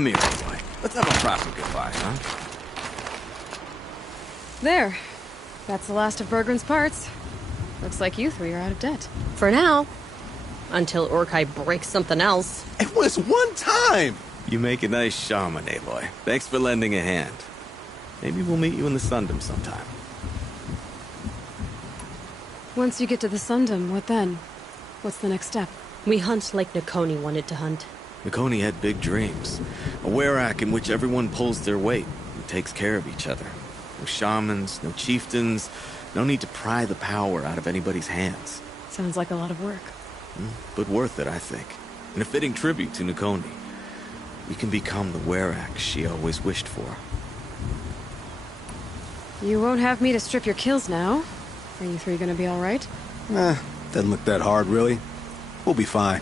Come here, boy. Let's have a proper goodbye, huh? There. That's the last of Bergren's parts. Looks like you three are out of debt. For now. Until Urkai breaks something else. It was one time! You make a nice shaman, Aloy. Thanks for lending a hand. Maybe we'll meet you in the Sundom sometime. Once you get to the Sundom, what then? What's the next step? We hunt like Nakoni wanted to hunt. Nakoni had big dreams. A werak in which everyone pulls their weight and takes care of each other. No shamans, no chieftains, no need to pry the power out of anybody's hands. Sounds like a lot of work. But worth it, I think. And a fitting tribute to Nakoni. We can become the werak she always wished for. You won't have me to strip your kills now. Are you three gonna be alright? Doesn't look that hard, really. We'll be fine.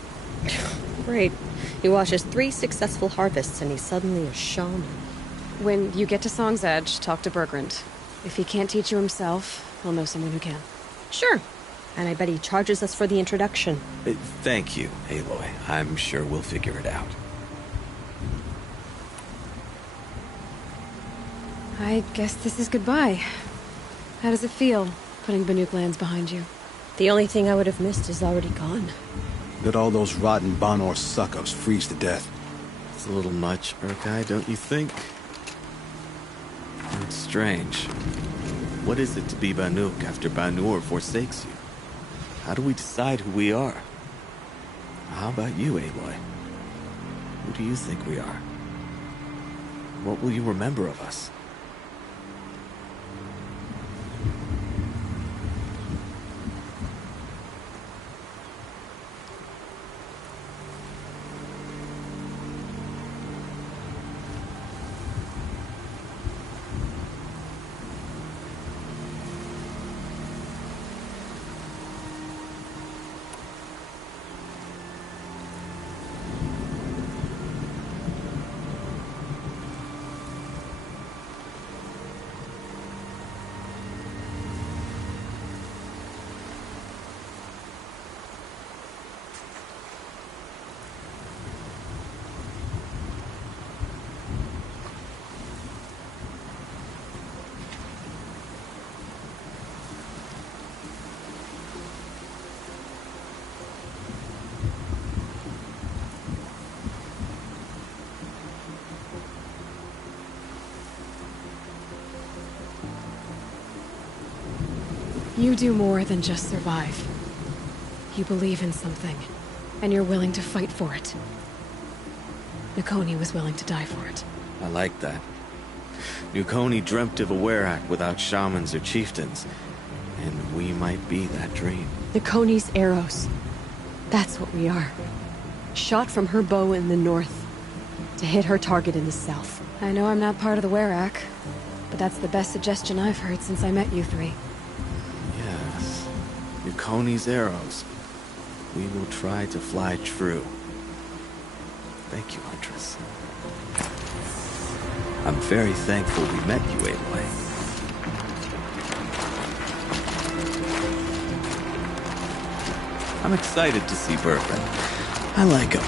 Great. He watches 3 successful harvests and he's suddenly a shaman. When you get to Song's Edge, talk to Bergrand. If he can't teach you himself, he'll know someone who can. Sure. And I bet he charges us for the introduction. Thank you, Aloy. I'm sure we'll figure it out. I guess this is goodbye. How does it feel, putting Banuk lands behind you? The only thing I would have missed is already gone. Let all those rotten Banor suck-ups freeze to death. It's a little much, Urkai, don't you think? It's strange. What is it to be Banuk after Banur forsakes you? How do we decide who we are? How about you, Aloy? Who do you think we are? What will you remember of us? You do more than just survive. You believe in something, and you're willing to fight for it. Nakoni was willing to die for it. I like that. Nakoni dreamt of a werak without shamans or chieftains, and we might be that dream. Nakoni's arrows. That's what we are. Shot from her bow in the north, to hit her target in the south. I know I'm not part of the werak, but that's the best suggestion I've heard since I met you three. Yes. Nakoni's arrows. We will try to fly true. Thank you, Huntress. I'm very thankful we met you, Aloy. I'm excited to see Bergrand. I like him.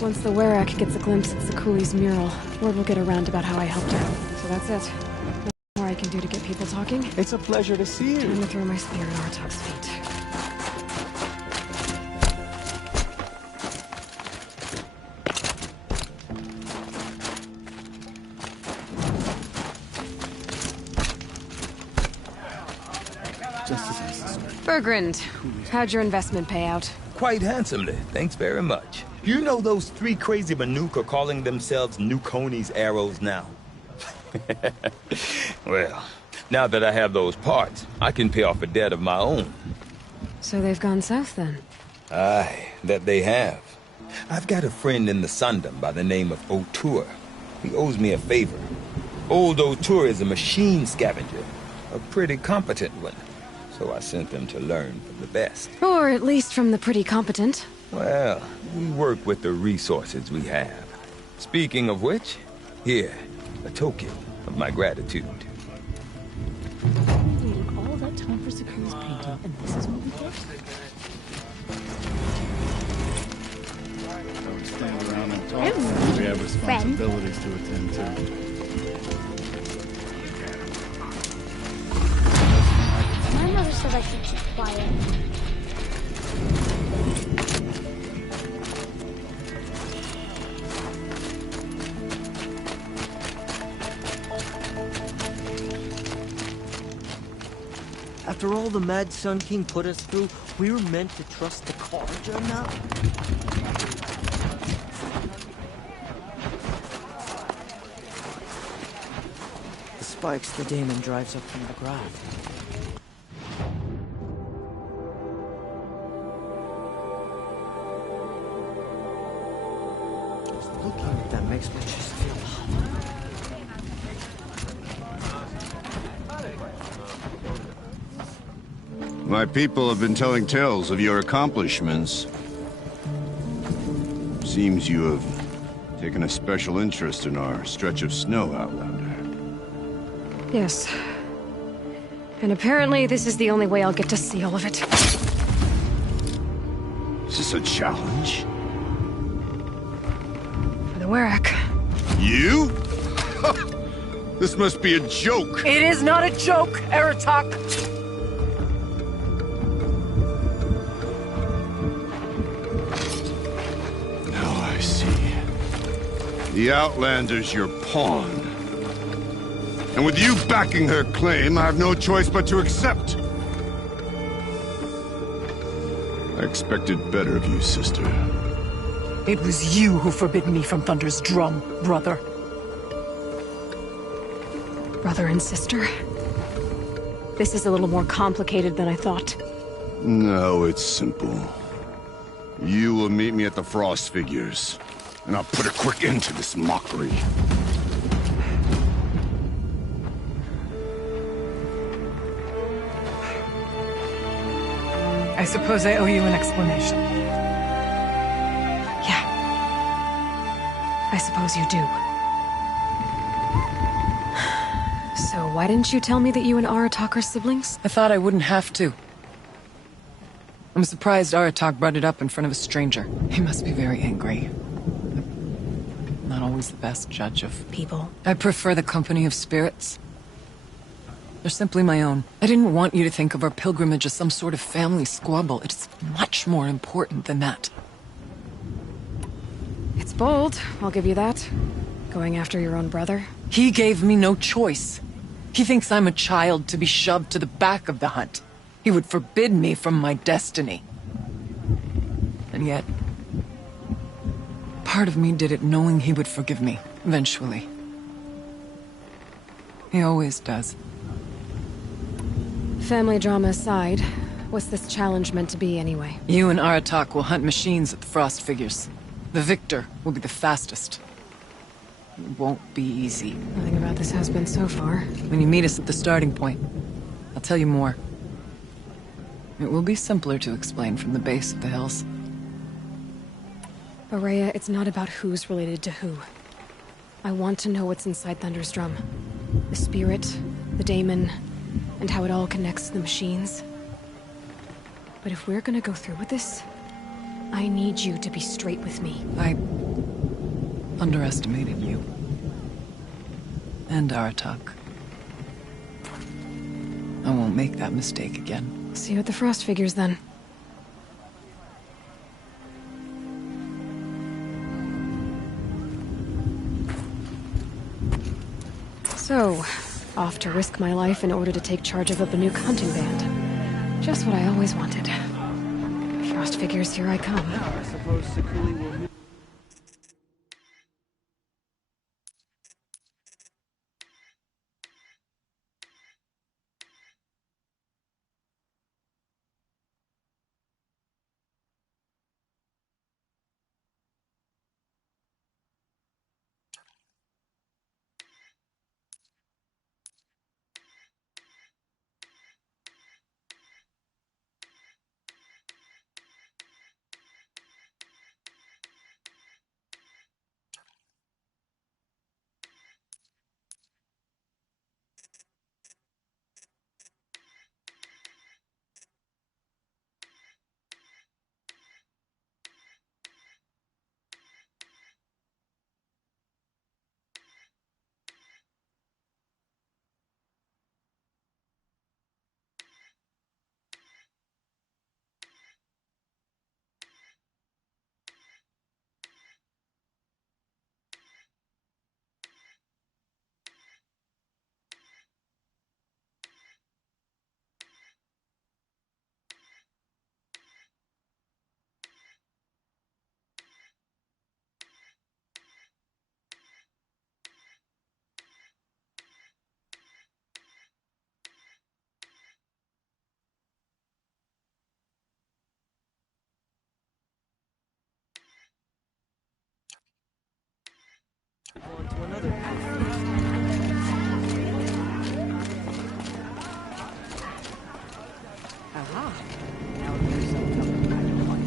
Once the werak gets a glimpse at Sakuli's mural, word will get around about how I helped her. So that's it. Nothing more I can do to get people talking. It's a pleasure to see you. Time to throw my spear at Artok's feet. Bergrand, how'd your investment pay out? Quite handsomely, thanks very much. You know those 3 crazy Banuk are calling themselves Nakoni's arrows now? Well, now that I have those parts, I can pay off a debt of my own. So they've gone south then? Aye, that they have. I've got a friend in the Sundom by the name of O'Toole. He owes me a favor. Old O'Toole is a machine scavenger, a pretty competent one. So I sent them to learn from the best. Or at least from the pretty competent. Well, we work with the resources we have. Speaking of which, here, a token of my gratitude. We waited all that time for Sakura's painting, and this is what we get? Don't stand around and talk. We have responsibilities to attend to. My mother says I should keep quiet. After all the Mad Sun King put us through, we were meant to trust the Carja now? The spikes the daemon drives up from the ground. Looking at them makes my chest feel hot. My people have been telling tales of your accomplishments. Seems you have taken a special interest in our stretch of snow, Outlander. Yes. And apparently this is the only way I'll get to see all of it. Is this a challenge? For the Werak. You? This must be a joke. It is not a joke, Aratak. The Outlander's your pawn. And with you backing her claim, I have no choice but to accept. I expected better of you, sister. It was you who forbid me from Thunder's drum, brother. Brother and sister? This is a little more complicated than I thought. No, it's simple. You will meet me at the Frost Figures. And I'll put a quick end to this mockery. I suppose I owe you an explanation. Yeah. I suppose you do. So why didn't you tell me that you and Aratak are siblings? I thought I wouldn't have to. I'm surprised Aratak brought it up in front of a stranger. He must be very angry. Not always the best judge of people. I prefer the company of spirits. They're simply my own. I didn't want you to think of our pilgrimage as some sort of family squabble. It's much more important than that. It's bold, I'll give you that. Going after your own brother. He gave me no choice. He thinks I'm a child to be shoved to the back of the hunt. He would forbid me from my destiny. And yet, part of me did it knowing he would forgive me, eventually. He always does. Family drama aside, what's this challenge meant to be anyway? You and Aratak will hunt machines at the Frost Figures. The victor will be the fastest. It won't be easy. Nothing about this has been so far. When you meet us at the starting point, I'll tell you more. It will be simpler to explain from the base of the hills. Araya, it's not about who's related to who. I want to know what's inside Thunder's drum. The spirit, the daemon, and how it all connects to the machines. But if we're gonna go through with this, I need you to be straight with me. I underestimated you. And Aratak. I won't make that mistake again. See you at the Frost Figures, then. So, off to risk my life in order to take charge of a Banuk hunting band. Just what I always wanted. Frost Figures, here I come. I suppose Sakuli will move. Aha. Now there's some kind of one.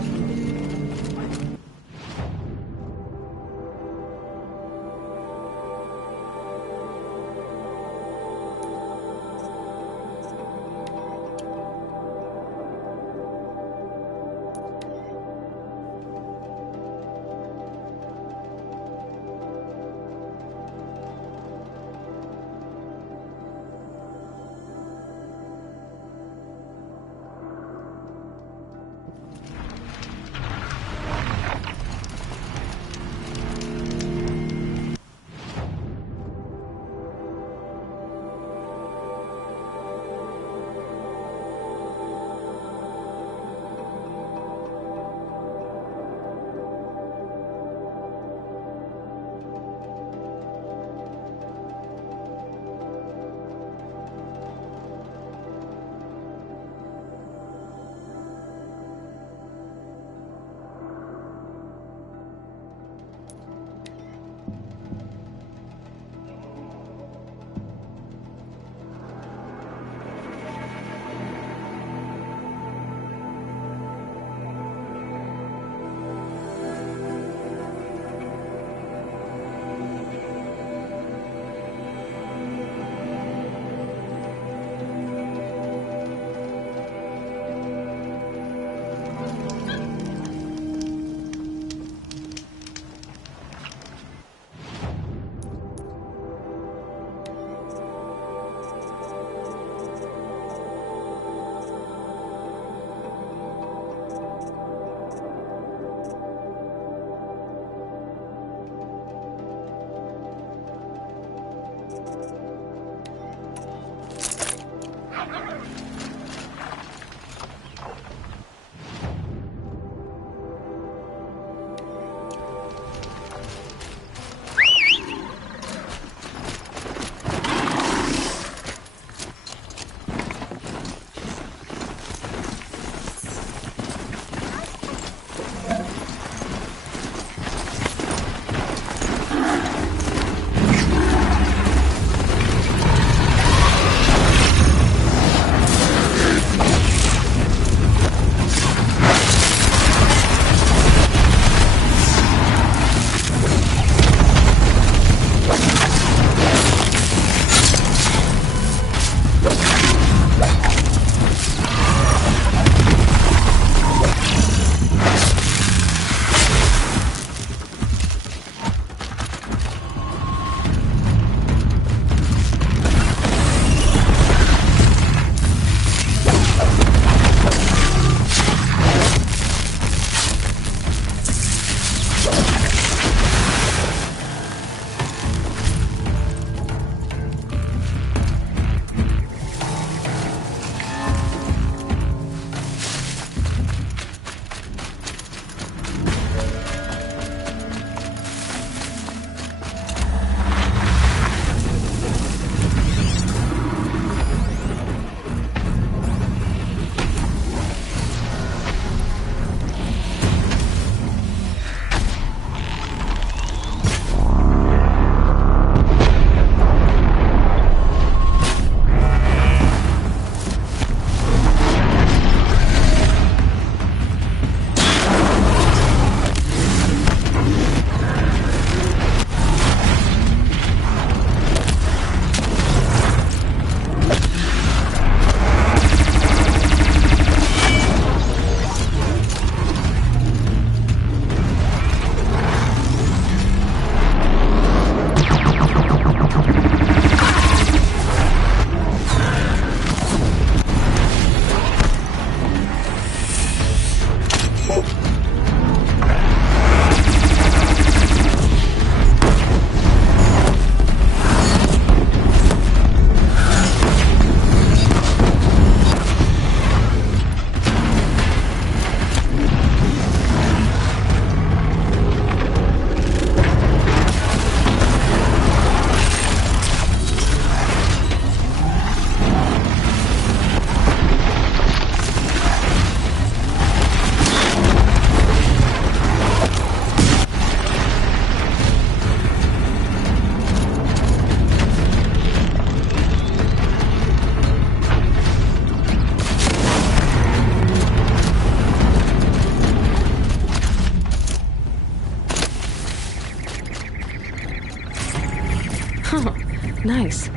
Nice.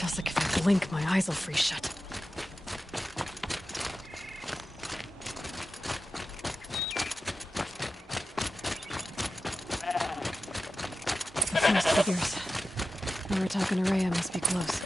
Feels like if I blink, my eyes will freeze shut. First figures. Now we're talking to Rhea, must be close.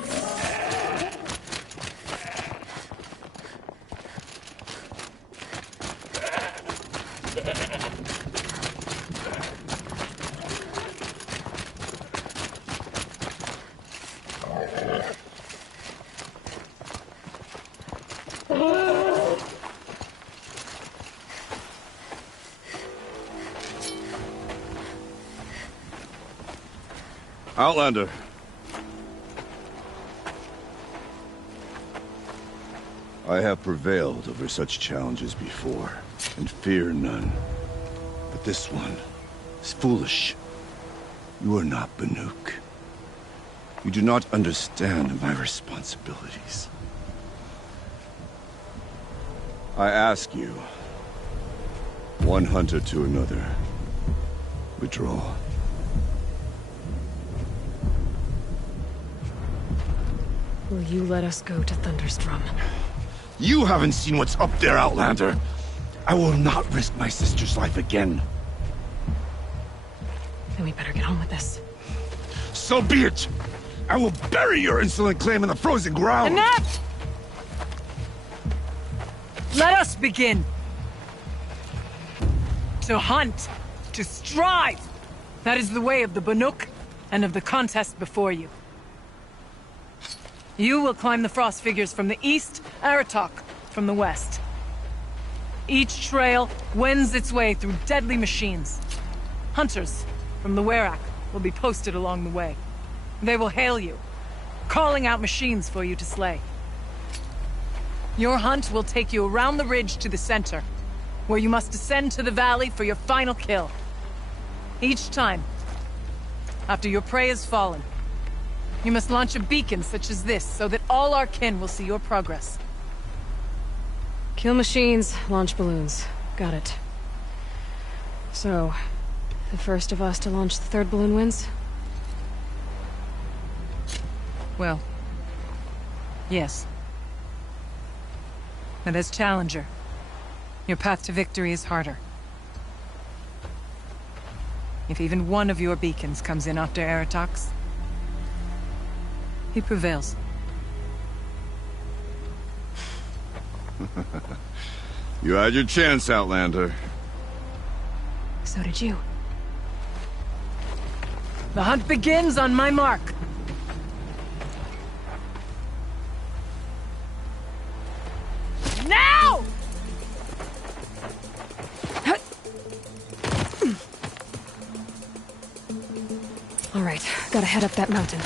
Outlander. I have prevailed over such challenges before, and fear none. But this one is foolish. You are not Banuk. You do not understand my responsibilities. I ask you, one hunter to another, withdraw. Will you let us go to Thunderstrom? You haven't seen what's up there, Outlander. I will not risk my sister's life again. Then we better get on with this. So be it! I will bury your insolent claim in the frozen ground! Enough! Let us begin! To hunt, to strive! That is the way of the Banuk and of the contest before you. You will climb the frost figures from the east, Aratok from the west. Each trail wends its way through deadly machines. Hunters from the Werak will be posted along the way. They will hail you, calling out machines for you to slay. Your hunt will take you around the ridge to the center, where you must descend to the valley for your final kill. Each time, after your prey has fallen, you must launch a beacon such as this, so that all our kin will see your progress. Kill machines, launch balloons. Got it. So, the first of us to launch the third balloon wins? Well, yes. But as challenger, your path to victory is harder. If even one of your beacons comes in after Aratox, he prevails. You had your chance, Outlander. So did you. The hunt begins on my mark. Now! All right, gotta head up that mountain.